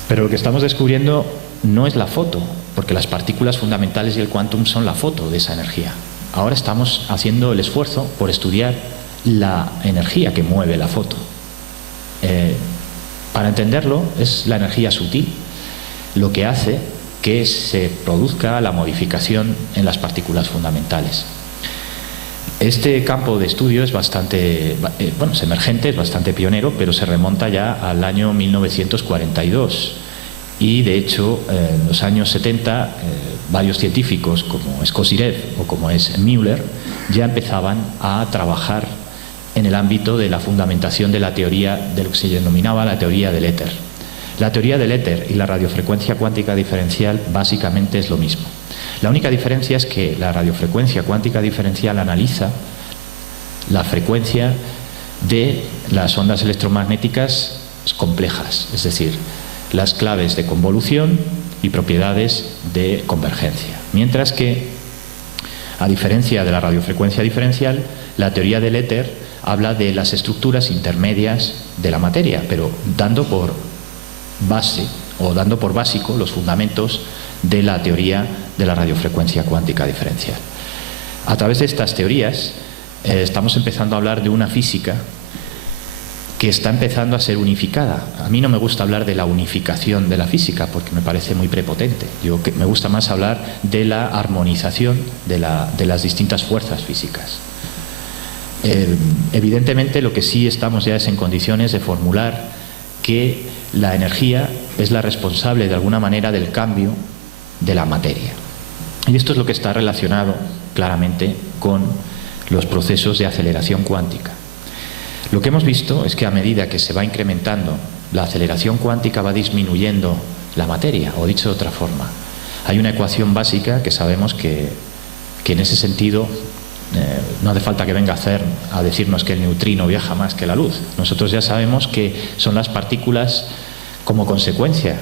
Pero lo que estamos descubriendo no es la foto, porque las partículas fundamentales y el quantum son la foto de esa energía. Ahora estamos haciendo el esfuerzo por estudiar la energía que mueve la foto. Para entenderlo, es la energía sutil lo que hace que se produzca la modificación en las partículas fundamentales. Este campo de estudio es bastante, es emergente, es bastante pionero, pero se remonta ya al año 1942. Y de hecho, en los años 70, varios científicos como Skosirev o como es Müller ya empezaban a trabajar en el ámbito de la fundamentación de la teoría de lo que se denominaba la teoría del éter. La teoría del éter y la radiofrecuencia cuántica diferencial básicamente es lo mismo. La única diferencia es que la radiofrecuencia cuántica diferencial analiza la frecuencia de las ondas electromagnéticas complejas, es decir, las claves de convolución y propiedades de convergencia. Mientras que, a diferencia de la radiofrecuencia diferencial, la teoría del éter habla de las estructuras intermedias de la materia, pero dando por base o dando por básico los fundamentos de la teoría de la radiofrecuencia cuántica diferencial. A través de estas teorías estamos empezando a hablar de una física que está empezando a ser unificada. A mí no me gusta hablar de la unificación de la física porque me parece muy prepotente. Me gusta más hablar de la armonización de las distintas fuerzas físicas. Evidentemente lo que sí estamos ya es en condiciones de formular que la energía es la responsable de alguna manera del cambio de la materia. Y esto es lo que está relacionado claramente con los procesos de aceleración cuántica. Lo que hemos visto es que a medida que se va incrementando la aceleración cuántica va disminuyendo la materia, o dicho de otra forma, hay una ecuación básica que sabemos que en ese sentido no hace falta que venga CERN a decirnos que el neutrino viaja más que la luz. Nosotros ya sabemos que son las partículas, como consecuencia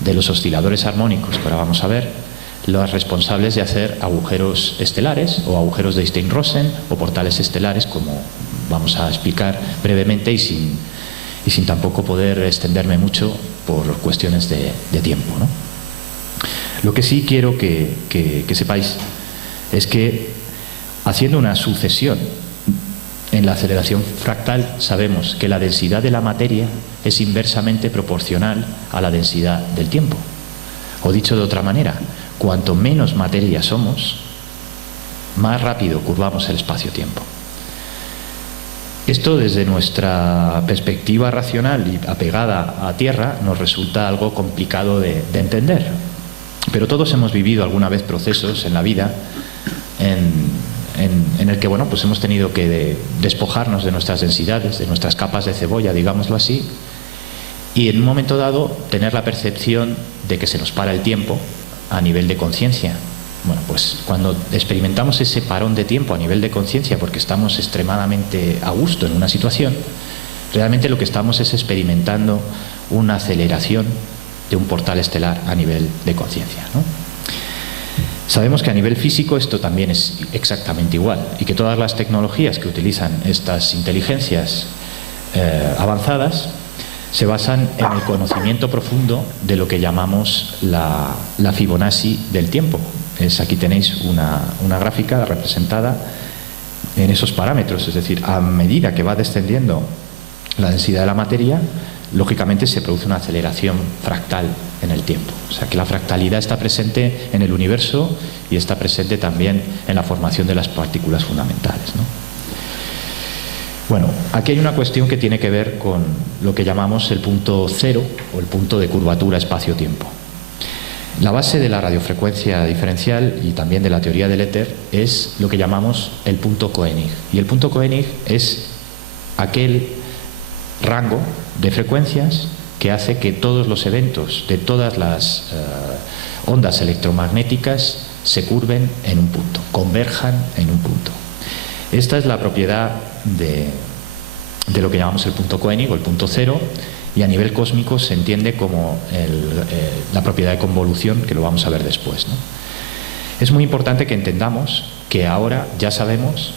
de los osciladores armónicos que ahora vamos a ver, los responsables de hacer agujeros estelares o agujeros de Einstein-Rosen o portales estelares, como vamos a explicar brevemente y sin tampoco poder extenderme mucho por cuestiones de tiempo, ¿no? Lo que sí quiero que sepáis es que haciendo una sucesión en la aceleración fractal sabemos que la densidad de la materia es inversamente proporcional a la densidad del tiempo. O dicho de otra manera, cuanto menos materia somos, más rápido curvamos el espacio-tiempo. Esto desde nuestra perspectiva racional y apegada a tierra nos resulta algo complicado de entender. Pero todos hemos vivido alguna vez procesos en la vida en el que pues hemos tenido que despojarnos de nuestras densidades, de nuestras capas de cebolla, digámoslo así, y en un momento dado tener la percepción de que se nos para el tiempo a nivel de conciencia. Bueno, pues cuando experimentamos ese parón de tiempo a nivel de conciencia porque estamos extremadamente a gusto en una situación, realmente lo que estamos es experimentando una aceleración de un portal estelar a nivel de conciencia, ¿no? Sabemos que a nivel físico esto también es exactamente igual y que todas las tecnologías que utilizan estas inteligencias avanzadas se basan en el conocimiento profundo de lo que llamamos la Fibonacci del tiempo. Aquí tenéis una gráfica representada en esos parámetros, es decir, a medida que va descendiendo la densidad de la materia, lógicamente se produce una aceleración fractal en el tiempo. O sea que la fractalidad está presente en el universo y está presente también en la formación de las partículas fundamentales, ¿no? Bueno, aquí hay una cuestión que tiene que ver con lo que llamamos el punto cero o el punto de curvatura espacio-tiempo. La base de la radiofrecuencia diferencial y también de la teoría del éter es lo que llamamos el punto Koenig. Y el punto Koenig es aquel rango de frecuencias que hace que todos los eventos de todas las ondas electromagnéticas se curven en un punto, converjan en un punto. Esta es la propiedad de lo que llamamos el punto Koenig o el punto cero, y a nivel cósmico se entiende como la propiedad de convolución, que lo vamos a ver después, ¿no? Es muy importante que entendamos que ahora ya sabemos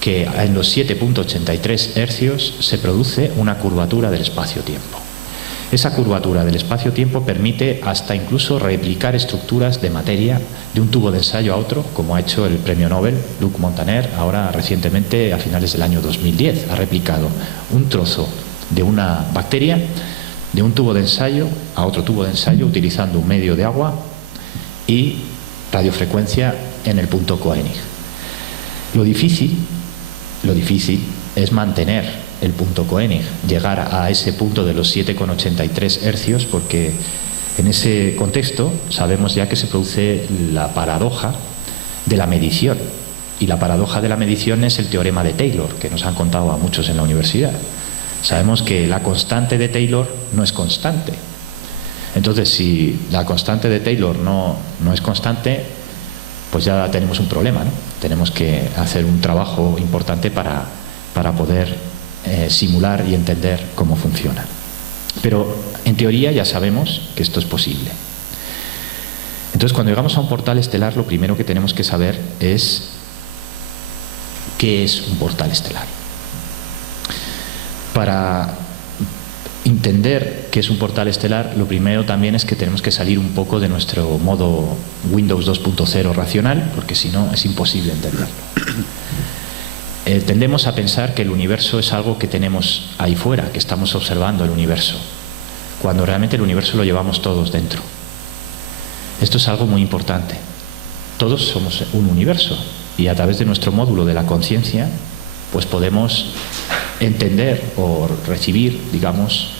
que en los 7.83 hercios se produce una curvatura del espacio-tiempo. Esa curvatura del espacio-tiempo permite hasta incluso replicar estructuras de materia de un tubo de ensayo a otro, como ha hecho el premio Nobel Luc Montagnier, ahora recientemente a finales del año 2010. Ha replicado un trozo de una bacteria de un tubo de ensayo a otro tubo de ensayo utilizando un medio de agua y radiofrecuencia en el punto Koenig. Lo difícil es mantener el punto Koenig, llegar a ese punto de los 7,83 hercios, porque en ese contexto sabemos ya que se produce la paradoja de la medición, y la paradoja de la medición es el teorema de Taylor, que nos han contado a muchos en la universidad. Sabemos que la constante de Taylor no es constante. Entonces, si la constante de Taylor no es constante, pues ya tenemos un problema, ¿no? Tenemos que hacer un trabajo importante para poder simular y entender cómo funciona. Pero en teoría ya sabemos que esto es posible. Entonces, cuando llegamos a un portal estelar, lo primero que tenemos que saber es qué es un portal estelar. Para entender qué es un portal estelar, lo primero también es que tenemos que salir un poco de nuestro modo Windows 2.0 racional, porque si no es imposible entenderlo. Tendemos a pensar que el universo es algo que tenemos ahí fuera, que estamos observando el universo, cuando realmente el universo lo llevamos todos dentro. Esto es algo muy importante. Todos somos un universo y a través de nuestro módulo de la conciencia pues podemos entender o recibir, digamos,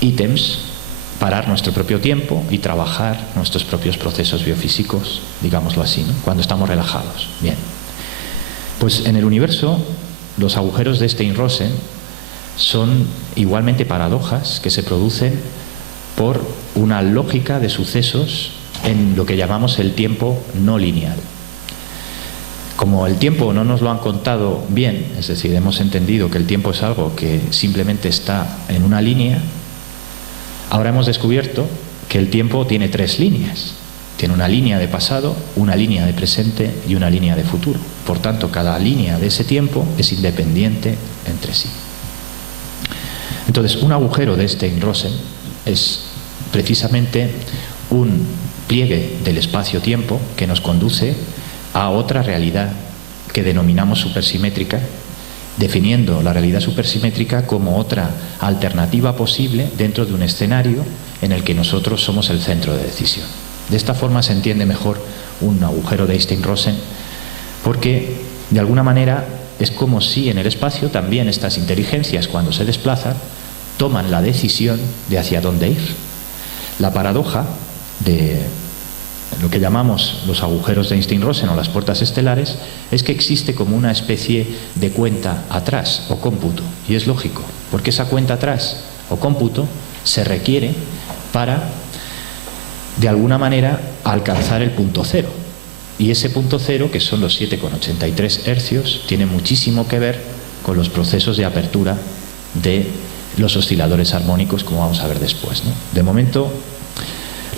ítems, parar nuestro propio tiempo y trabajar nuestros propios procesos biofísicos, digámoslo así, ¿no? Cuando estamos relajados. Bien. Pues en el universo, los agujeros de Stein-Rosen son igualmente paradojas que se producen por una lógica de sucesos en lo que llamamos el tiempo no lineal. Como el tiempo no nos lo han contado bien, es decir, hemos entendido que el tiempo es algo que simplemente está en una línea, ahora hemos descubierto que el tiempo tiene tres líneas. Tiene una línea de pasado, una línea de presente y una línea de futuro. Por tanto, cada línea de ese tiempo es independiente entre sí. Entonces, un agujero de Stein-Rosen es precisamente un pliegue del espacio-tiempo que nos conduce a otra realidad que denominamos supersimétrica, definiendo la realidad supersimétrica como otra alternativa posible dentro de un escenario en el que nosotros somos el centro de decisión. De esta forma se entiende mejor un agujero de Stein-Rosen, porque de alguna manera es como si en el espacio también estas inteligencias, cuando se desplazan, toman la decisión de hacia dónde ir. La paradoja de lo que llamamos los agujeros de Stein-Rosen o las puertas estelares es que existe como una especie de cuenta atrás o cómputo, y es lógico, porque esa cuenta atrás o cómputo se requiere para, de alguna manera, alcanzar el punto cero. Y ese punto cero, que son los 7,83 hercios, tiene muchísimo que ver con los procesos de apertura de los osciladores armónicos, como vamos a ver después, ¿no? De momento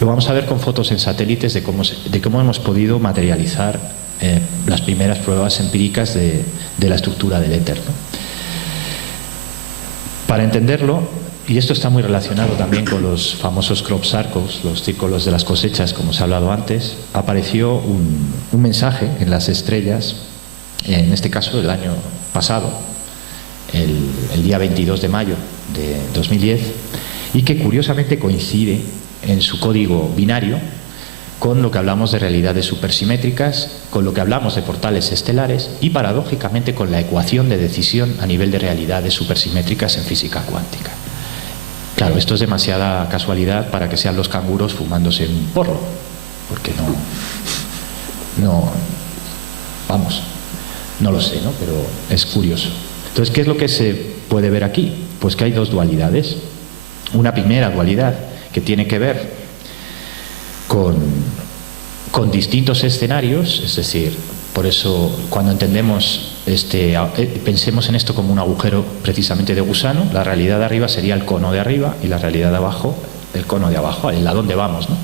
lo vamos a ver con fotos en satélites de cómo hemos podido materializar las primeras pruebas empíricas de la estructura del éter, ¿no? Para entenderlo, y esto está muy relacionado también con los famosos crop circles, los círculos de las cosechas, como se ha hablado antes, apareció un mensaje en las estrellas, en este caso el año pasado, el día 22 de mayo de 2010 y que curiosamente coincide en su código binario con lo que hablamos de realidades supersimétricas, con lo que hablamos de portales estelares y paradójicamente con la ecuación de decisión a nivel de realidades supersimétricas en física cuántica. Claro, esto es demasiada casualidad para que sean los canguros fumándose un porro, porque no lo sé, ¿no? Pero es curioso. Entonces, ¿qué es lo que se puede ver aquí? Pues que hay dos dualidades. Una primera dualidad que tiene que ver con distintos escenarios, es decir, por eso cuando entendemos pensemos en esto como un agujero precisamente de gusano, la realidad de arriba sería el cono de arriba y la realidad de abajo el cono de abajo, el a dónde vamos, ¿no?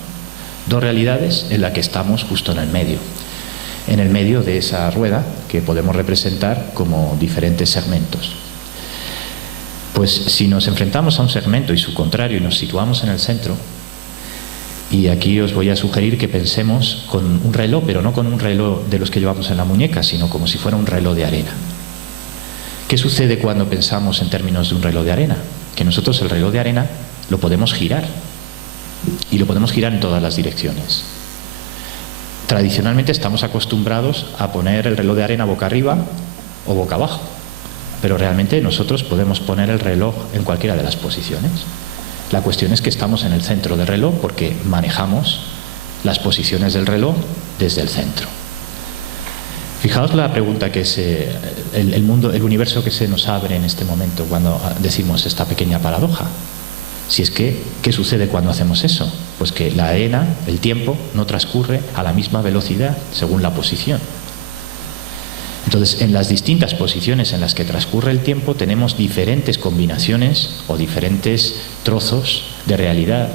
Dos realidades en las que estamos justo en el medio de esa rueda que podemos representar como diferentes segmentos. Pues si nos enfrentamos a un segmento y su contrario y nos situamos en el centro, y aquí os voy a sugerir que pensemos con un reloj, pero no con un reloj de los que llevamos en la muñeca, sino como si fuera un reloj de arena. ¿Qué sucede cuando pensamos en términos de un reloj de arena? Que nosotros el reloj de arena lo podemos girar, y lo podemos girar en todas las direcciones. Tradicionalmente estamos acostumbrados a poner el reloj de arena boca arriba o boca abajo, pero realmente nosotros podemos poner el reloj en cualquiera de las posiciones. La cuestión es que estamos en el centro del reloj porque manejamos las posiciones del reloj desde el centro. Fijaos la pregunta que es el universo que se nos abre en este momento cuando decimos esta pequeña paradoja. Si es que, ¿qué sucede cuando hacemos eso? Pues que la arena, el tiempo, no transcurre a la misma velocidad según la posición. Entonces, en las distintas posiciones en las que transcurre el tiempo tenemos diferentes combinaciones o diferentes trozos de realidad.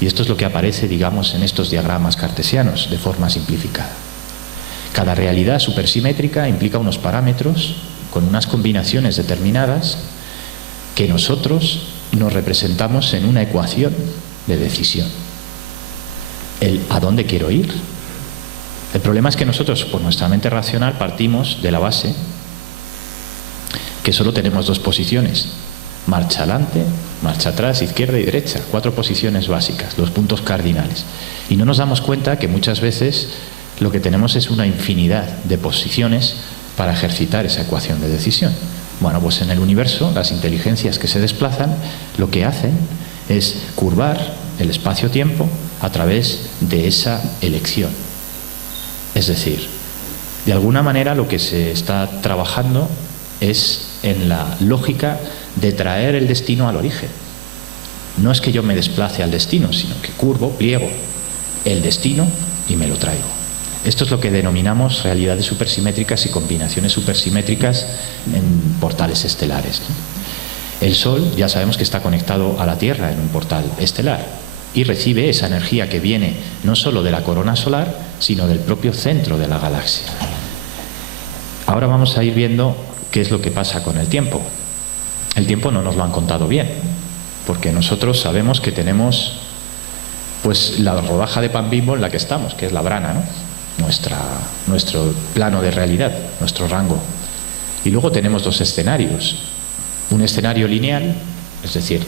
Y esto es lo que aparece, digamos, en estos diagramas cartesianos de forma simplificada. Cada realidad supersimétrica implica unos parámetros con unas combinaciones determinadas que nosotros nos representamos en una ecuación de decisión. El ¿a dónde quiero ir? El problema es que nosotros, por nuestra mente racional, partimos de la base que solo tenemos dos posiciones: marcha adelante, marcha atrás, izquierda y derecha. 4 posiciones básicas, los puntos cardinales. Y no nos damos cuenta que muchas veces lo que tenemos es una infinidad de posiciones para ejercitar esa ecuación de decisión. Bueno, pues en el universo, las inteligencias que se desplazan lo que hacen es curvar el espacio-tiempo a través de esa elección. Es decir, de alguna manera lo que se está trabajando es en la lógica de traer el destino al origen. No es que yo me desplace al destino, sino que curvo, pliego el destino y me lo traigo. Esto es lo que denominamos realidades supersimétricas y combinaciones supersimétricas en portales estelares. El Sol ya sabemos que está conectado a la Tierra en un portal estelar y recibe esa energía que viene no solo de la corona solar, sino del propio centro de la galaxia. Ahora vamos a ir viendo qué es lo que pasa con el tiempo. El tiempo no nos lo han contado bien, porque nosotros sabemos que tenemos pues la rodaja de pan Bimbo en la que estamos, que es la brana, ¿no? Nuestro plano de realidad, nuestro rango. Y luego tenemos 2 escenarios. Un escenario lineal, es decir,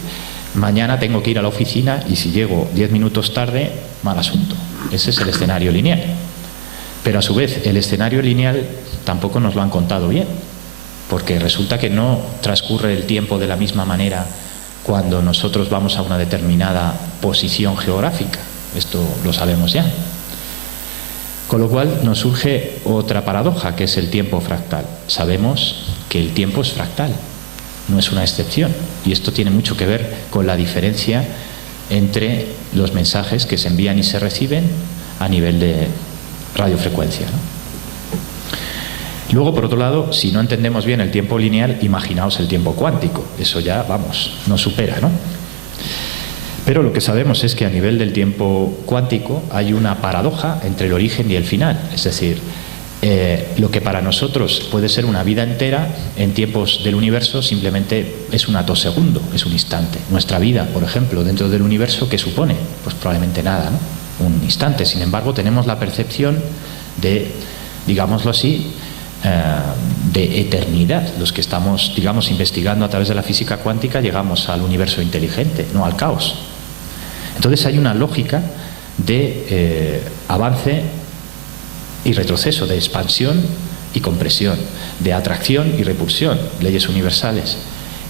mañana tengo que ir a la oficina y si llego 10 minutos tarde, mal asunto. Ese es el escenario lineal. Pero a su vez, el escenario lineal tampoco nos lo han contado bien, porque resulta que no transcurre el tiempo de la misma manera cuando nosotros vamos a una determinada posición geográfica. Esto lo sabemos ya. Con lo cual nos surge otra paradoja, que es el tiempo fractal. Sabemos que el tiempo es fractal, no es una excepción. Y esto tiene mucho que ver con la diferencia entre los mensajes que se envían y se reciben a nivel de radiofrecuencia, ¿no? Luego, por otro lado, si no entendemos bien el tiempo lineal, imaginaos el tiempo cuántico. Eso ya, vamos, nos supera, ¿no? Pero lo que sabemos es que a nivel del tiempo cuántico hay una paradoja entre el origen y el final. Es decir, lo que para nosotros puede ser una vida entera, en tiempos del universo simplemente es un atosegundo, es un instante. Nuestra vida, por ejemplo, dentro del universo, ¿qué supone? Pues probablemente nada, ¿no? Un instante. Sin embargo, tenemos la percepción de, digámoslo así, de eternidad. Los que estamos, digamos, investigando a través de la física cuántica llegamos al universo inteligente, no al caos. Entonces hay una lógica de avance y retroceso, de expansión y compresión, de atracción y repulsión, leyes universales.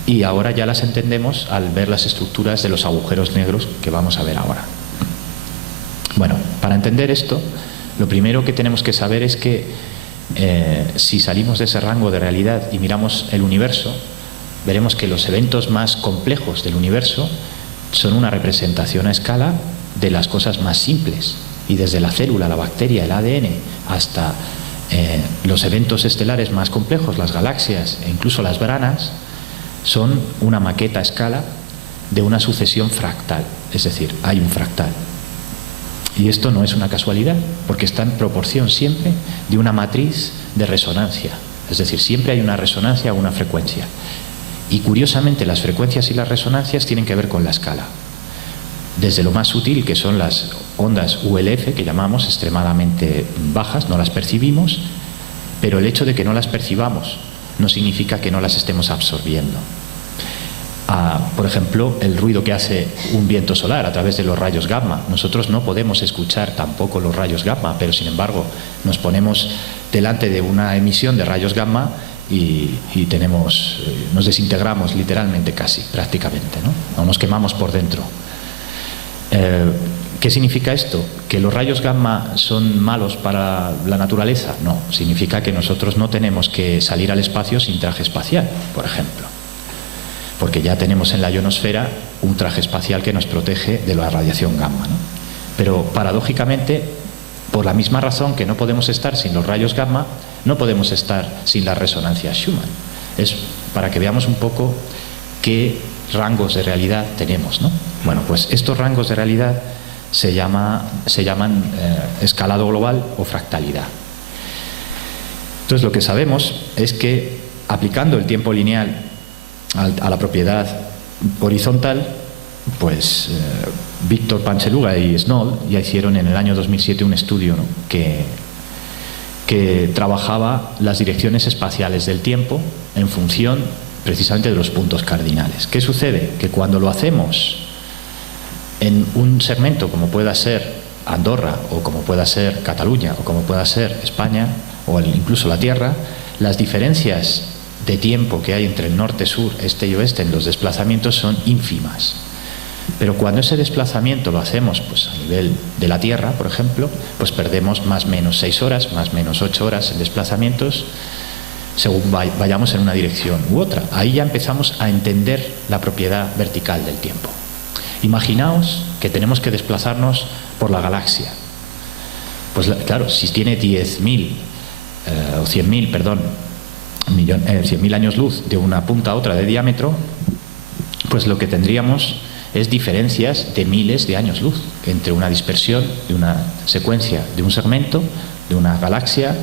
Y ahora ya las entendemos al ver las estructuras de los agujeros negros que vamos a ver ahora. Bueno, para entender esto, lo primero que tenemos que saber es que si salimos de ese rango de realidad y miramos el universo, veremos que los eventos más complejos del universo son una representación a escala de las cosas más simples. Y desde la célula, la bacteria, el ADN, hasta los eventos estelares más complejos, las galaxias e incluso las branas, son una maqueta a escala de una sucesión fractal. Es decir, hay un fractal. Y esto no es una casualidad, porque está en proporción siempre de una matriz de resonancia. Es decir, siempre hay una resonancia o una frecuencia. Y curiosamente las frecuencias y las resonancias tienen que ver con la escala. Desde lo más sutil, que son las ondas ULF, que llamamos extremadamente bajas, no las percibimos, pero el hecho de que no las percibamos no significa que no las estemos absorbiendo. Por ejemplo, el ruido que hace un viento solar a través de los rayos gamma. Nosotros no podemos escuchar tampoco los rayos gamma, pero sin embargo nos ponemos delante de una emisión de rayos gamma y nos desintegramos literalmente, casi, prácticamente, ¿no? O nos quemamos por dentro. ¿Qué significa esto? ¿Que los rayos gamma son malos para la naturaleza? No, significa que nosotros no tenemos que salir al espacio sin traje espacial, por ejemplo, porque ya tenemos en la ionosfera un traje espacial que nos protege de la radiación gamma, ¿no? Pero paradójicamente, por la misma razón que no podemos estar sin los rayos gamma, no podemos estar sin las resonancias Schumann. Es para que veamos un poco qué rangos de realidad tenemos, ¿no? Bueno, pues estos rangos de realidad se llaman escalado global o fractalidad. Entonces lo que sabemos es que aplicando el tiempo lineal a la propiedad horizontal, pues Víctor Pancheluga y Snow ya hicieron en el año 2007 un estudio, ¿no?, que trabajaba las direcciones espaciales del tiempo en función precisamente de los puntos cardinales. ¿Qué sucede? Que cuando lo hacemos en un segmento como pueda ser Andorra o como pueda ser Cataluña o como pueda ser España o incluso la Tierra, las diferencias de tiempo que hay entre el norte, sur, este y oeste en los desplazamientos son ínfimas. Pero cuando ese desplazamiento lo hacemos pues, a nivel de la Tierra, por ejemplo, pues perdemos más o menos 6 horas, más o menos 8 horas en desplazamientos según vayamos en una dirección u otra. Ahí ya empezamos a entender la propiedad vertical del tiempo. Imaginaos que tenemos que desplazarnos por la galaxia. Pues claro, si tiene 10.000 o 100.000, perdón, 100.000 años luz de una punta a otra de diámetro, pues lo que tendríamos es diferencias de miles de años luz entre una dispersión de una secuencia de un segmento de una galaxia,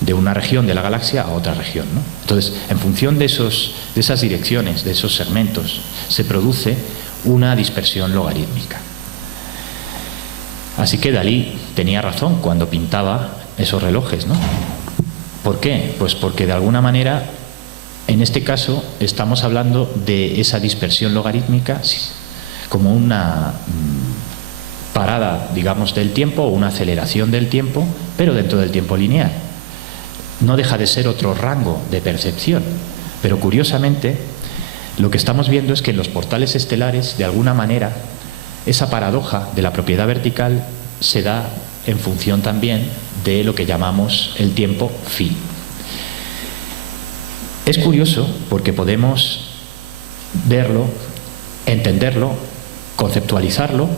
de una región de la galaxia a otra región, ¿no? Entonces, en función de esas direcciones, de esos segmentos, se produce una dispersión logarítmica. Así que Dalí tenía razón cuando pintaba esos relojes, ¿no? ¿Por qué? Pues porque de alguna manera, en este caso, estamos hablando de esa dispersión logarítmica como una parada, digamos, del tiempo o una aceleración del tiempo, pero dentro del tiempo lineal. No deja de ser otro rango de percepción, pero curiosamente lo que estamos viendo es que en los portales estelares, de alguna manera, esa paradoja de la propiedad vertical se da en función también de lo que llamamos el tiempo phi. Es curioso porque podemos verlo, entenderlo, conceptualizarlo,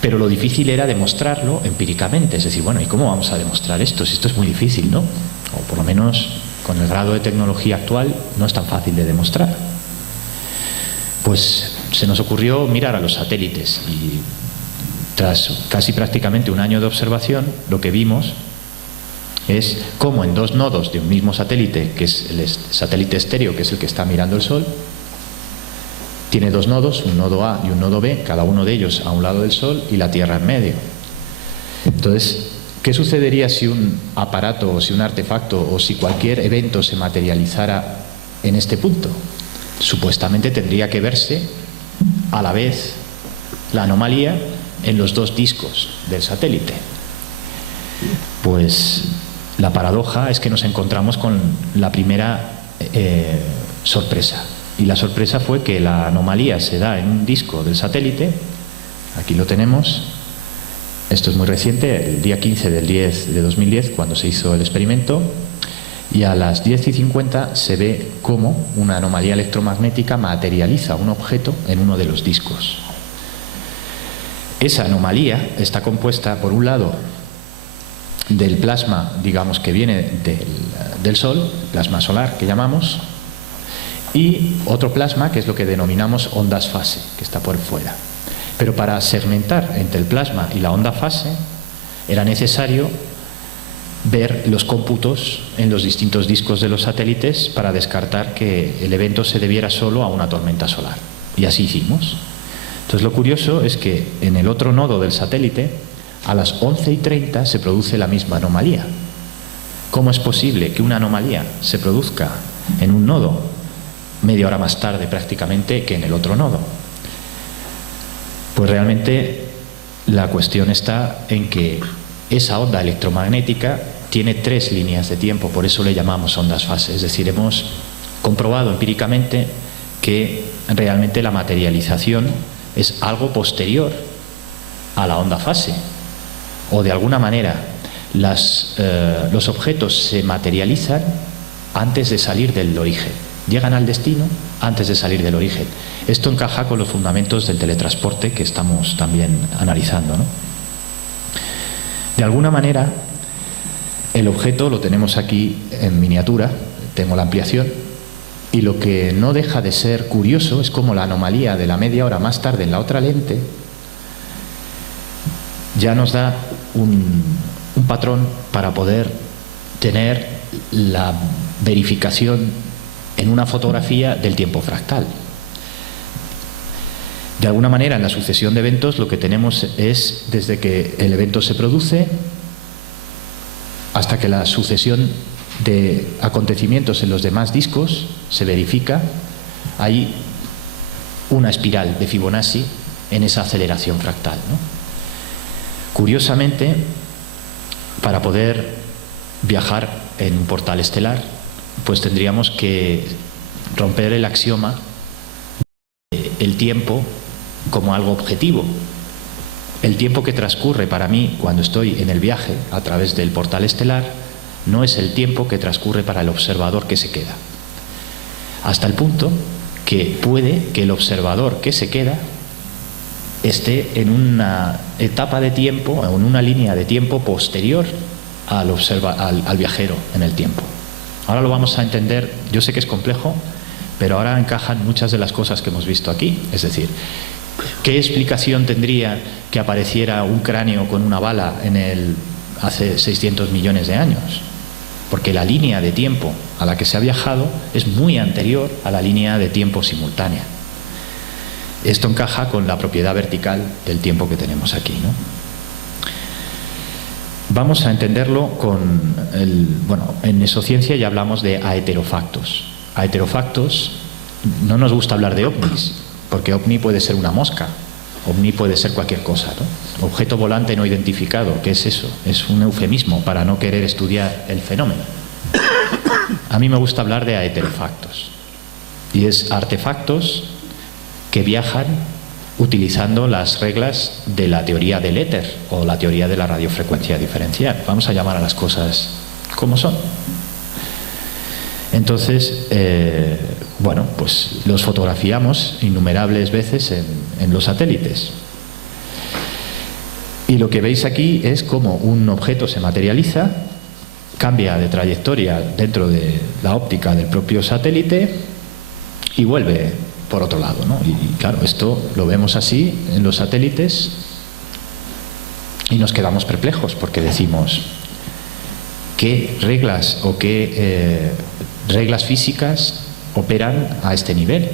pero lo difícil era demostrarlo empíricamente. Es decir, bueno, ¿y cómo vamos a demostrar esto? Si esto es muy difícil, ¿no? O por lo menos con el grado de tecnología actual no es tan fácil de demostrar. Pues se nos ocurrió mirar a los satélites y tras casi prácticamente un año de observación, lo que vimos es cómo en 2 nodos de un mismo satélite, que es el satélite estéreo, que es el que está mirando el Sol, tiene 2 nodos, un nodo A y un nodo B, cada uno de ellos a un lado del Sol y la Tierra en medio. Entonces, ¿Qué sucedería si un aparato o si un artefacto o si cualquier evento se materializara en este punto? Supuestamente tendría que verse a la vez la anomalía en los dos discos del satélite. Pues la paradoja es que nos encontramos con la primera sorpresa. Y la sorpresa fue que la anomalía se da en un disco del satélite. Aquí lo tenemos. Esto es muy reciente, el día 15 del 10 de 2010, cuando se hizo el experimento. Y a las 10:50 se ve cómo una anomalía electromagnética materializa un objeto en uno de los discos. Esa anomalía está compuesta, por un lado, del plasma, digamos, que viene del Sol, plasma solar que llamamos, y otro plasma que es lo que denominamos ondas fase, que está por fuera. Pero para segmentar entre el plasma y la onda fase era necesario ver los cómputos en los distintos discos de los satélites para descartar que el evento se debiera solo a una tormenta solar. Y así hicimos. Entonces lo curioso es que en el otro nodo del satélite, a las 11:30 se produce la misma anomalía. ¿Cómo es posible que una anomalía se produzca en un nodo media hora más tarde prácticamente que en el otro nodo? Pues realmente la cuestión está en que esa onda electromagnética tiene 3 líneas de tiempo, por eso le llamamos ondas fase. Es decir, hemos comprobado empíricamente que realmente la materialización es algo posterior a la onda fase. O de alguna manera los objetos se materializan antes de salir del origen. Llegan al destino antes de salir del origen. Esto encaja con los fundamentos del teletransporte que estamos también analizando, ¿no? De alguna manera, el objeto lo tenemos aquí en miniatura, tengo la ampliación, y lo que no deja de ser curioso es cómo la anomalía de la media hora más tarde en la otra lente ya nos da un patrón para poder tener la verificación en una fotografía del tiempo fractal. De alguna manera, en la sucesión de eventos lo que tenemos es desde que el evento se produce hasta que la sucesión de acontecimientos en los demás discos se verifica, hay una espiral de Fibonacci en esa aceleración fractal, ¿no? Curiosamente, para poder viajar en un portal estelar, pues tendríamos que romper el axioma del tiempo como algo objetivo. El tiempo que transcurre para mí cuando estoy en el viaje a través del portal estelar no es el tiempo que transcurre para el observador que se queda. Hasta el punto que puede que el observador que se queda esté en una etapa de tiempo o en una línea de tiempo posterior al viajero en el tiempo. Ahora lo vamos a entender. Yo sé que es complejo, pero ahora encajan muchas de las cosas que hemos visto aquí. Es decir, ¿qué explicación tendría que apareciera un cráneo con una bala hace 600 millones de años? Porque la línea de tiempo a la que se ha viajado es muy anterior a la línea de tiempo simultánea. Esto encaja con la propiedad vertical del tiempo que tenemos aquí, ¿no? Vamos a entenderlo en esociencia ya hablamos de aheterofactos. Aheterofactos, no nos gusta hablar de ovnis, porque ovni puede ser una mosca, ovni puede ser cualquier cosa, ¿no? Objeto volante no identificado, ¿qué es eso? Es un eufemismo para no querer estudiar el fenómeno. A mí me gusta hablar de aheterofactos, y es artefactos que viajan utilizando las reglas de la teoría del éter o la teoría de la radiofrecuencia diferencial. Vamos a llamar a las cosas como son. Entonces, pues los fotografiamos innumerables veces en los satélites. Y lo que veis aquí es cómo un objeto se materializa, cambia de trayectoria dentro de la óptica del propio satélite y vuelve por otro lado, ¿no? Y claro, esto lo vemos así en los satélites y nos quedamos perplejos porque decimos ¿qué reglas o qué reglas físicas operan a este nivel?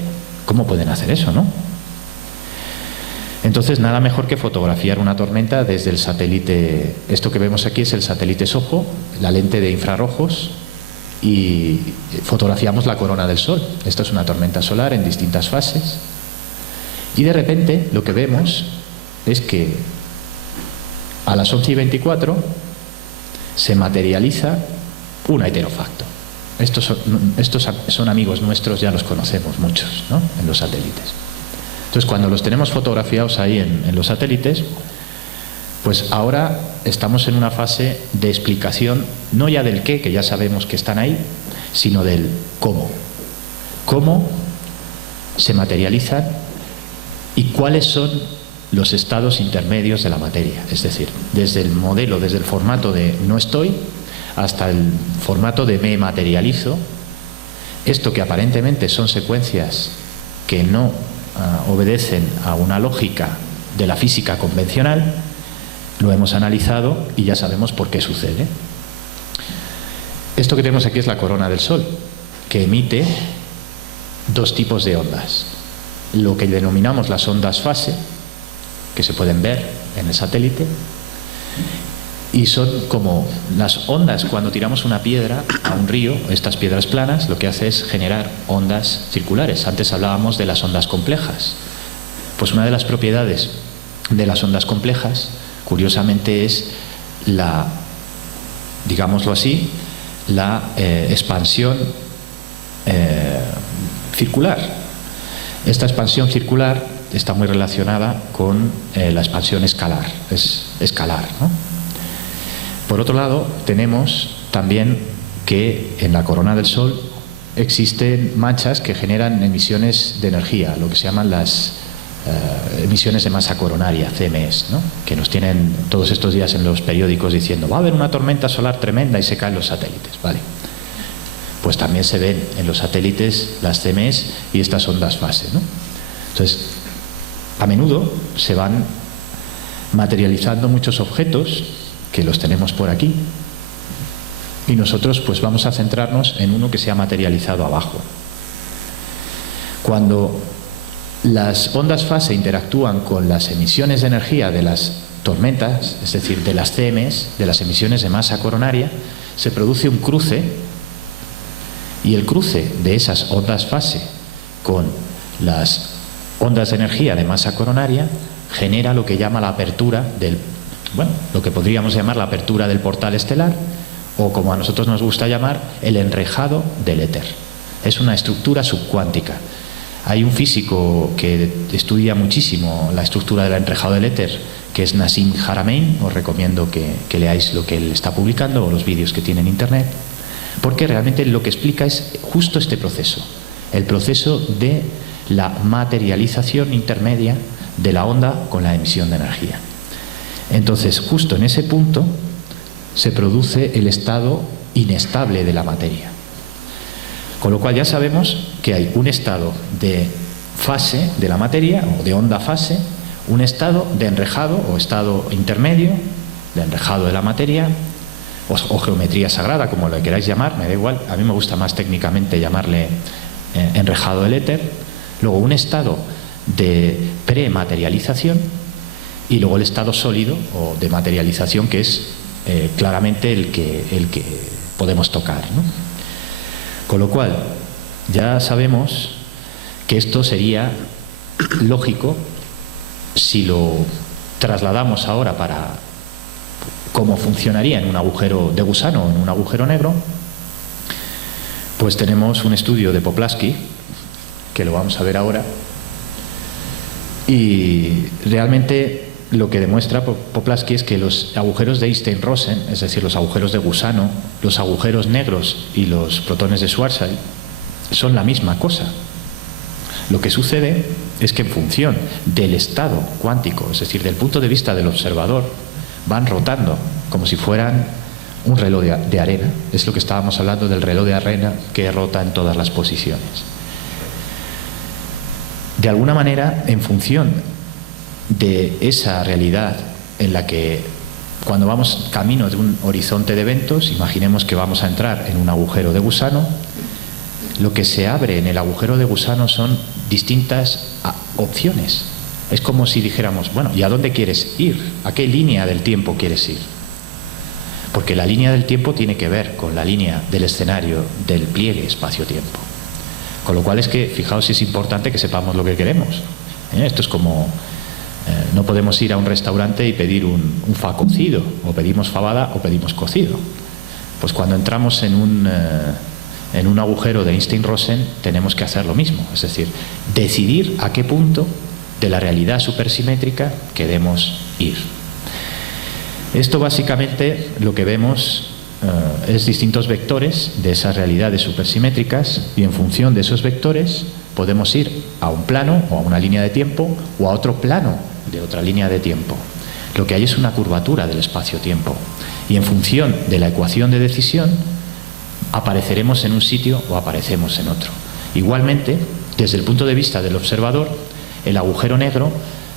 ¿Cómo pueden hacer eso, no? Entonces, nada mejor que fotografiar una tormenta desde el satélite. Esto que vemos aquí es el satélite SOHO, la lente de infrarrojos, y fotografiamos la corona del Sol. Esta es una tormenta solar en distintas fases. Y de repente lo que vemos es que a las 11:24 se materializa un heterofacto. Estos son amigos nuestros, ya los conocemos muchos, ¿no?, en los satélites. Entonces, cuando los tenemos fotografiados ahí en los satélites, pues ahora estamos en una fase de explicación, no ya del qué, que ya sabemos que están ahí, sino del cómo. Cómo se materializan y cuáles son los estados intermedios de la materia. Es decir, desde el modelo, desde el formato de no estoy, hasta el formato de me materializo. Esto que aparentemente son secuencias que no obedecen a una lógica de la física convencional, lo hemos analizado y ya sabemos por qué sucede. Esto que tenemos aquí es la corona del Sol, que emite dos tipos de ondas. Lo que denominamos las ondas fase, que se pueden ver en el satélite, y son como las ondas cuando tiramos una piedra a un río. Estas piedras planas lo que hace es generar ondas circulares. Antes hablábamos de las ondas complejas. Pues una de las propiedades de las ondas complejas, curiosamente, es la, digámoslo así, la expansión circular. Esta expansión circular está muy relacionada con la expansión escalar. Es escalar, ¿no? Por otro lado, tenemos también que en la corona del Sol existen manchas que generan emisiones de energía, lo que se llaman las emisiones de masa coronaria, CMEs, ¿no?, que nos tienen todos estos días en los periódicos diciendo va a haber una tormenta solar tremenda y se caen los satélites. Vale. Pues también se ven en los satélites las CMEs y estas ondas fase, ¿no? Entonces, a menudo se van materializando muchos objetos que los tenemos por aquí, y nosotros pues vamos a centrarnos en uno que se ha materializado abajo. Cuando las ondas fase interactúan con las emisiones de energía de las tormentas, es decir, de las CMs, de las emisiones de masa coronaria, se produce un cruce, y el cruce de esas ondas fase con las ondas de energía de masa coronaria genera lo que llama la apertura del, bueno, lo que podríamos llamar la apertura del portal estelar, o como a nosotros nos gusta llamar, el enrejado del éter. Es una estructura subcuántica. Hay un físico que estudia muchísimo la estructura del enrejado del éter, que es Nassim Haramein. Os recomiendo que leáis lo que él está publicando o los vídeos que tiene en internet, porque realmente lo que explica es justo este proceso, el proceso de la materialización intermedia de la onda con la emisión de energía. Entonces, justo en ese punto se produce el estado inestable de la materia. Con lo cual ya sabemos que hay un estado de fase de la materia, o de onda fase, un estado de enrejado o estado intermedio, de enrejado de la materia, o geometría sagrada, como lo queráis llamar, me da igual. A mí me gusta más técnicamente llamarle enrejado del éter. Luego un estado de prematerialización, y luego el estado sólido o de materialización, que es claramente el que podemos tocar, ¿no? Con lo cual ya sabemos que esto sería lógico si lo trasladamos ahora para cómo funcionaría en un agujero de gusano o en un agujero negro. Pues tenemos un estudio de Poplansky, que lo vamos a ver ahora, y realmente lo que demuestra Poplansky es que los agujeros de Einstein-Rosen, es decir, los agujeros de gusano, los agujeros negros y los protones de Schwarzschild, son la misma cosa. Lo que sucede es que en función del estado cuántico, es decir, del punto de vista del observador, van rotando como si fueran un reloj de arena. Es lo que estábamos hablando del reloj de arena que rota en todas las posiciones. De alguna manera, en función de esa realidad en la que, cuando vamos camino de un horizonte de eventos, imaginemos que vamos a entrar en un agujero de gusano, lo que se abre en el agujero de gusano son distintas opciones. Es como si dijéramos, bueno, ¿y a dónde quieres ir? ¿A qué línea del tiempo quieres ir? Porque la línea del tiempo tiene que ver con la línea del escenario del pliegue espacio-tiempo. Con lo cual es que, fijaos si es importante que sepamos lo que queremos. Esto es como, no podemos ir a un restaurante y pedir un fa cocido, o pedimos fabada o pedimos cocido. Pues cuando entramos en un agujero de Einstein-Rosen tenemos que hacer lo mismo, es decir, decidir a qué punto de la realidad supersimétrica queremos ir. Esto básicamente lo que vemos es distintos vectores de esas realidades supersimétricas, y en función de esos vectores podemos ir a un plano o a una línea de tiempo o a otro plano de otra línea de tiempo. Lo que hay es una curvatura del espacio-tiempo, y en función de la ecuación de decisión apareceremos en un sitio o aparecemos en otro. Igualmente, desde el punto de vista del observador, el agujero negro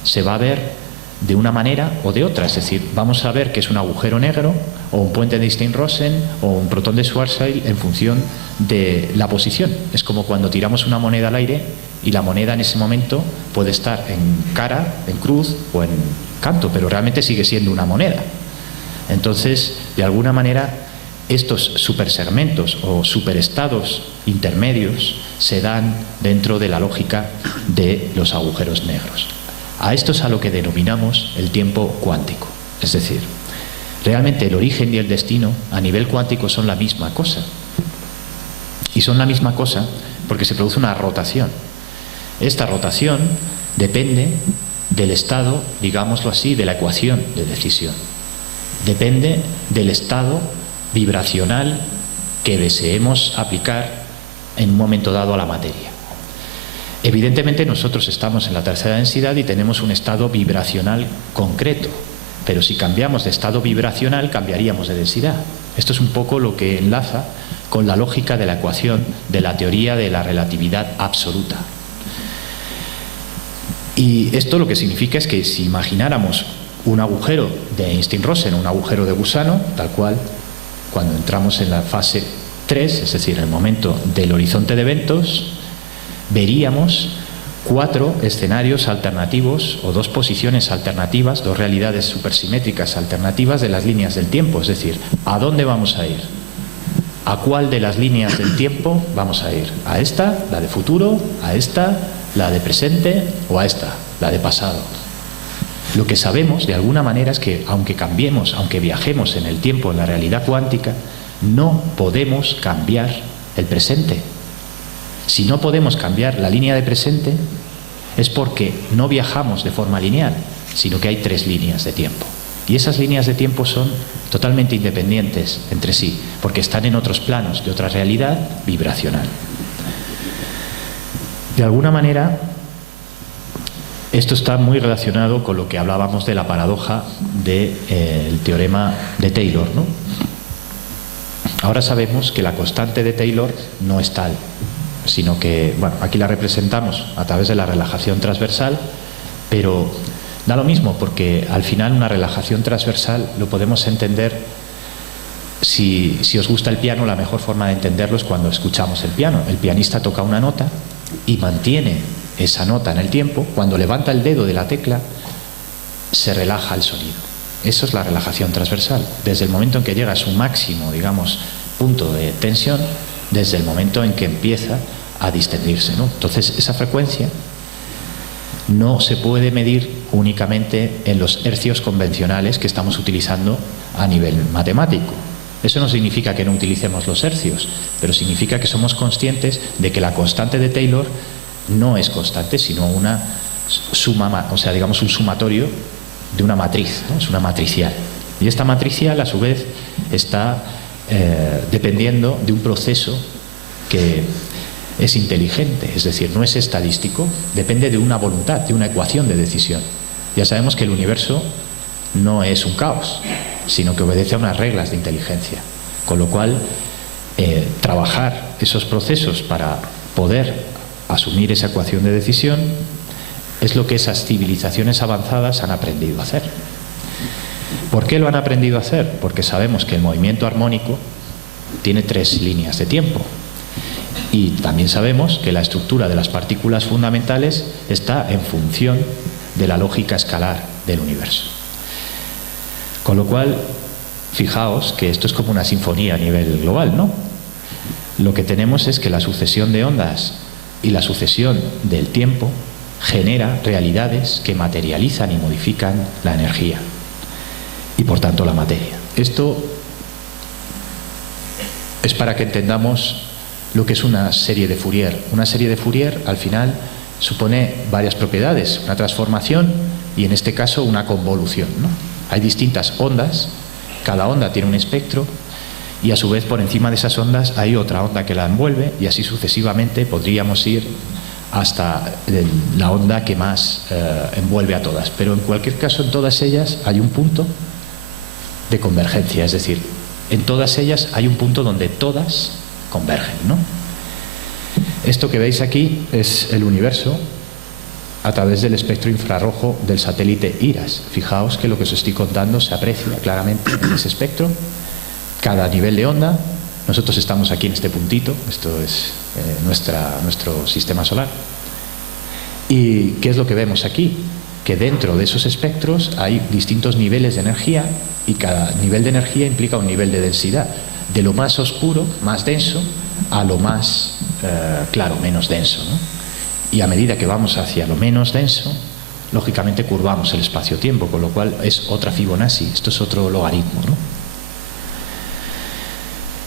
se va a ver de una manera o de otra, es decir, vamos a ver que es un agujero negro o un puente de Einstein-Rosen o un protón de Schwarzschild en función de la posición. Es como cuando tiramos una moneda al aire y la moneda en ese momento puede estar en cara, en cruz o en canto, pero realmente sigue siendo una moneda. Entonces, de alguna manera, estos supersegmentos o superestados intermedios se dan dentro de la lógica de los agujeros negros. A esto es a lo que denominamos el tiempo cuántico. Es decir, realmente el origen y el destino a nivel cuántico son la misma cosa. Y son la misma cosa porque se produce una rotación. Esta rotación depende del estado, digámoslo así, de la ecuación de decisión. Depende del estado vibracional que deseemos aplicar en un momento dado a la materia. Evidentemente nosotros estamos en la tercera densidad y tenemos un estado vibracional concreto, pero si cambiamos de estado vibracional cambiaríamos de densidad. Esto es un poco lo que enlaza con la lógica de la ecuación de la teoría de la relatividad absoluta. Y esto lo que significa es que si imagináramos un agujero de Einstein-Rosen, un agujero de gusano, tal cual, cuando entramos en la fase 3, es decir, en el momento del horizonte de eventos, veríamos 4 escenarios alternativos o 2 posiciones alternativas, 2 realidades supersimétricas alternativas de las líneas del tiempo. Es decir, ¿a dónde vamos a ir? ¿A cuál de las líneas del tiempo vamos a ir? ¿A esta, la de futuro? ¿A esta, la de presente? ¿O a esta, la de pasado? Lo que sabemos de alguna manera es que aunque cambiemos, aunque viajemos en el tiempo en la realidad cuántica, no podemos cambiar el presente. Si no podemos cambiar la línea de presente es porque no viajamos de forma lineal, sino que hay 3 líneas de tiempo. Y esas líneas de tiempo son totalmente independientes entre sí, porque están en otros planos de otra realidad vibracional. De alguna manera, esto está muy relacionado con lo que hablábamos de la paradoja del teorema de Taylor, ¿no? Ahora sabemos que la constante de Taylor no es tal, sino que, bueno, aquí la representamos a través de la relajación transversal, pero da lo mismo porque al final una relajación transversal lo podemos entender, si os gusta el piano, la mejor forma de entenderlo es cuando escuchamos el piano. El pianista toca una nota y mantiene esa nota en el tiempo. Cuando levanta el dedo de la tecla se relaja el sonido. Eso es la relajación transversal. Desde el momento en que llega a su máximo, digamos, punto de tensión, desde el momento en que empieza a distendirse, ¿no? Entonces, esa frecuencia no se puede medir únicamente en los hercios convencionales que estamos utilizando a nivel matemático. Eso no significa que no utilicemos los hercios, pero significa que somos conscientes de que la constante de Taylor no es constante, sino una suma, o sea, digamos un sumatorio de una matriz, ¿no? Es una matricial. Y esta matricial, a su vez, está dependiendo de un proceso que es inteligente, es decir, no es estadístico, depende de una voluntad, de una ecuación de decisión. Ya sabemos que el universo no es un caos, sino que obedece a unas reglas de inteligencia, con lo cual trabajar esos procesos para poder asumir esa ecuación de decisión es lo que esas civilizaciones avanzadas han aprendido a hacer. ¿Por qué lo han aprendido a hacer? Porque sabemos que el movimiento armónico tiene 3 líneas de tiempo. Y también sabemos que la estructura de las partículas fundamentales está en función de la lógica escalar del universo. Con lo cual, fijaos que esto es como una sinfonía a nivel global, ¿no? Lo que tenemos es que la sucesión de ondas y la sucesión del tiempo genera realidades que materializan y modifican la energía y por tanto la materia. Esto es para que entendamos lo que es una serie de Fourier. Una serie de Fourier al final supone varias propiedades, una transformación y en este caso una convolución, ¿no? Hay distintas ondas, cada onda tiene un espectro y a su vez por encima de esas ondas hay otra onda que la envuelve y así sucesivamente podríamos ir hasta la onda que más envuelve a todas. Pero en cualquier caso, en todas ellas hay un punto de convergencia, es decir, en todas ellas hay un punto donde todas convergen, ¿no? Esto que veis aquí es el universo a través del espectro infrarrojo del satélite IRAS. Fijaos que lo que os estoy contando se aprecia claramente en ese espectro, cada nivel de onda. Nosotros estamos aquí en este puntito, esto es nuestro sistema solar. ¿Y qué es lo que vemos aquí? Que dentro de esos espectros hay distintos niveles de energía y cada nivel de energía implica un nivel de densidad, de lo más oscuro, más denso, a lo más claro, menos denso, ¿no? Y a medida que vamos hacia lo menos denso, lógicamente curvamos el espacio-tiempo, con lo cual es otra Fibonacci, esto es otro logaritmo, ¿no?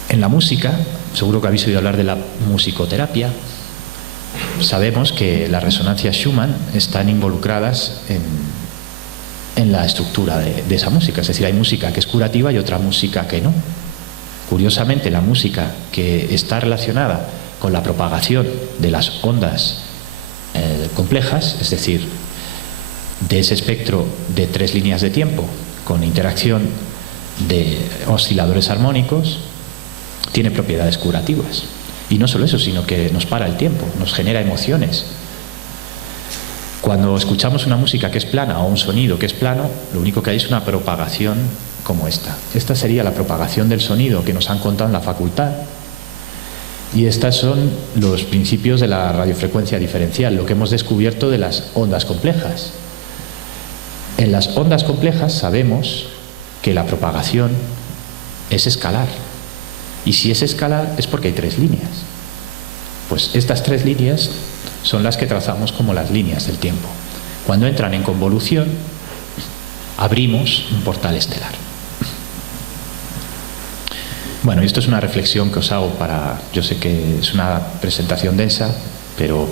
En la música, seguro que habéis oído hablar de la musicoterapia, sabemos que las resonancias Schumann están involucradas en la estructura de esa música, es decir, hay música que es curativa y otra música que no. Curiosamente, la música que está relacionada con la propagación de las ondas complejas, es decir, de ese espectro de 3 líneas de tiempo con interacción de osciladores armónicos, tiene propiedades curativas. Y no solo eso, sino que nos para el tiempo, nos genera emociones. Cuando escuchamos una música que es plana o un sonido que es plano, lo único que hay es una propagación como esta. Esta sería la propagación del sonido que nos han contado en la facultad. Y estos son los principios de la radiofrecuencia diferencial, lo que hemos descubierto de las ondas complejas. En las ondas complejas sabemos que la propagación es escalar. Y si es escalar es porque hay 3 líneas. Pues estas 3 líneas son las que trazamos como las líneas del tiempo. Cuando entran en convolución, abrimos un portal estelar. Bueno, y esto es una reflexión que os hago yo sé que es una presentación densa, pero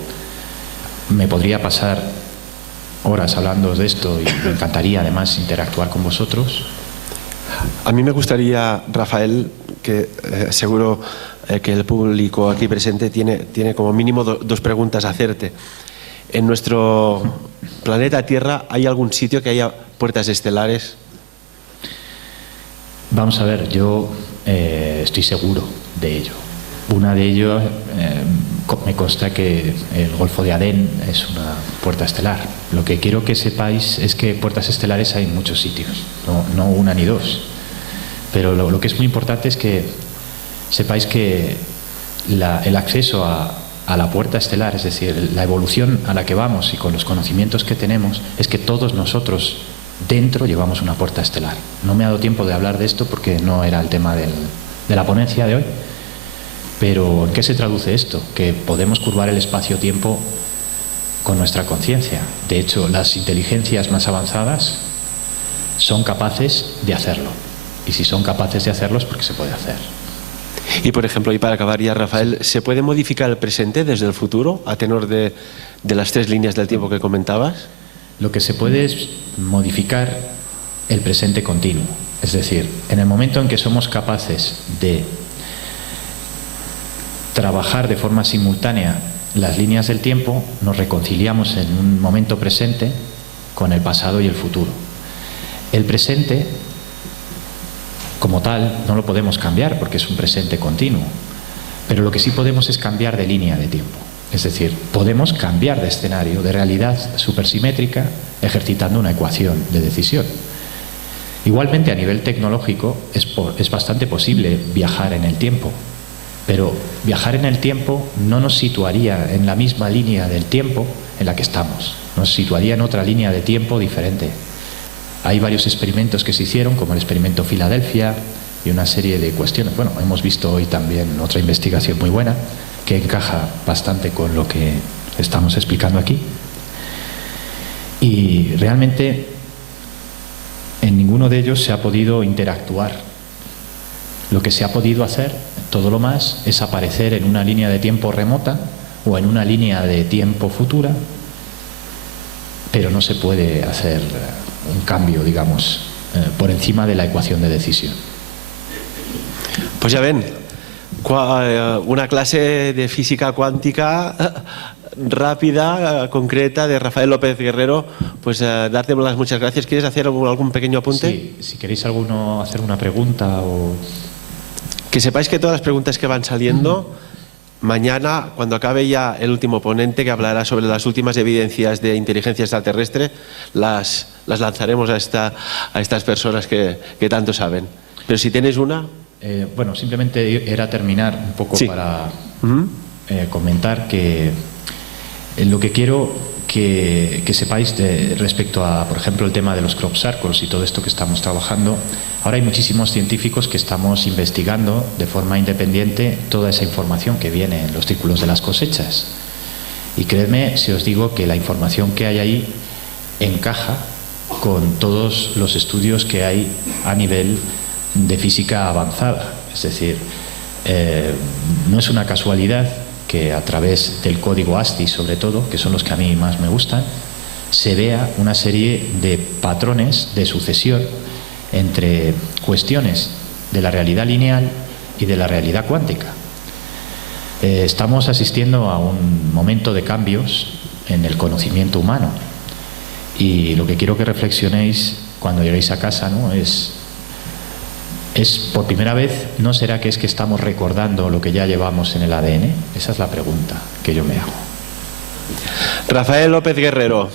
me podría pasar horas hablando de esto y me encantaría además interactuar con vosotros. A mí me gustaría, Rafael, que seguro que el público aquí presente tiene como mínimo 2 preguntas a hacerte. ¿En nuestro planeta Tierra hay algún sitio que haya puertas estelares? Vamos a ver, yo estoy seguro de ello. Una de ellos, me consta que el Golfo de Adén es una puerta estelar. Lo que quiero que sepáis es que puertas estelares hay en muchos sitios, no una ni 2. Pero lo que es muy importante es que sepáis que el acceso a la puerta estelar, es decir, la evolución a la que vamos y con los conocimientos que tenemos, es que todos nosotros dentro llevamos una puerta estelar. No me ha dado tiempo de hablar de esto porque no era el tema de la ponencia de hoy. Pero ¿en qué se traduce esto? Que podemos curvar el espacio-tiempo con nuestra conciencia. De hecho, las inteligencias más avanzadas son capaces de hacerlo. Y si son capaces de hacerlo es porque se puede hacer. Y por ejemplo, y para acabar ya, Rafael, ¿se puede modificar el presente desde el futuro a tenor de las 3 líneas del tiempo que comentabas? Lo que se puede es modificar el presente continuo. Es decir, en el momento en que somos capaces de trabajar de forma simultánea las líneas del tiempo, nos reconciliamos en un momento presente con el pasado y el futuro. El presente, como tal, no lo podemos cambiar porque es un presente continuo, pero lo que sí podemos es cambiar de línea de tiempo. Es decir, podemos cambiar de escenario, de realidad supersimétrica, ejercitando una ecuación de decisión. Igualmente, a nivel tecnológico, es bastante posible viajar en el tiempo. Pero viajar en el tiempo no nos situaría en la misma línea del tiempo en la que estamos. nos situaría en otra línea de tiempo diferente. Hay varios experimentos que se hicieron, como el experimento Filadelfia y una serie de cuestiones. Bueno, hemos visto hoy también otra investigación muy buena que encaja bastante con lo que estamos explicando aquí. Y realmente en ninguno de ellos se ha podido interactuar. Lo que se ha podido hacer, todo lo más, es aparecer en una línea de tiempo remota o en una línea de tiempo futura, pero no se puede hacer un cambio, digamos, por encima de la ecuación de decisión. Pues ya ven, una clase de física cuántica rápida, concreta, de Rafael López Guerrero. Pues darte las muchas gracias. ¿Quieres hacer algún pequeño apunte? Sí, si queréis hacer una pregunta o... Que sepáis que todas las preguntas que van saliendo, mañana, cuando acabe ya el último ponente que hablará sobre las últimas evidencias de inteligencia extraterrestre, las lanzaremos a estas personas que tanto saben. Pero si tienes una... bueno, simplemente era terminar un poco sí. para comentar que lo que quiero que sepáis respecto a, por ejemplo, el tema de los crop circles y todo esto que estamos trabajando. Ahora hay muchísimos científicos que estamos investigando de forma independiente toda esa información que viene en los círculos de las cosechas. Y creedme si os digo que la información que hay ahí encaja con todos los estudios que hay a nivel de física avanzada. Es decir, no es una casualidad que a través del código ASCII, sobre todo, que son los que a mí más me gustan, se vea una serie de patrones de sucesión entre cuestiones de la realidad lineal y de la realidad cuántica. Estamos asistiendo a un momento de cambios en el conocimiento humano, y lo que quiero que reflexionéis cuando lleguéis a casa, ¿no?, es por primera vez, ¿no será que es que estamos recordando lo que ya llevamos en el ADN? Esa es la pregunta que yo me hago. Rafael López Guerrero.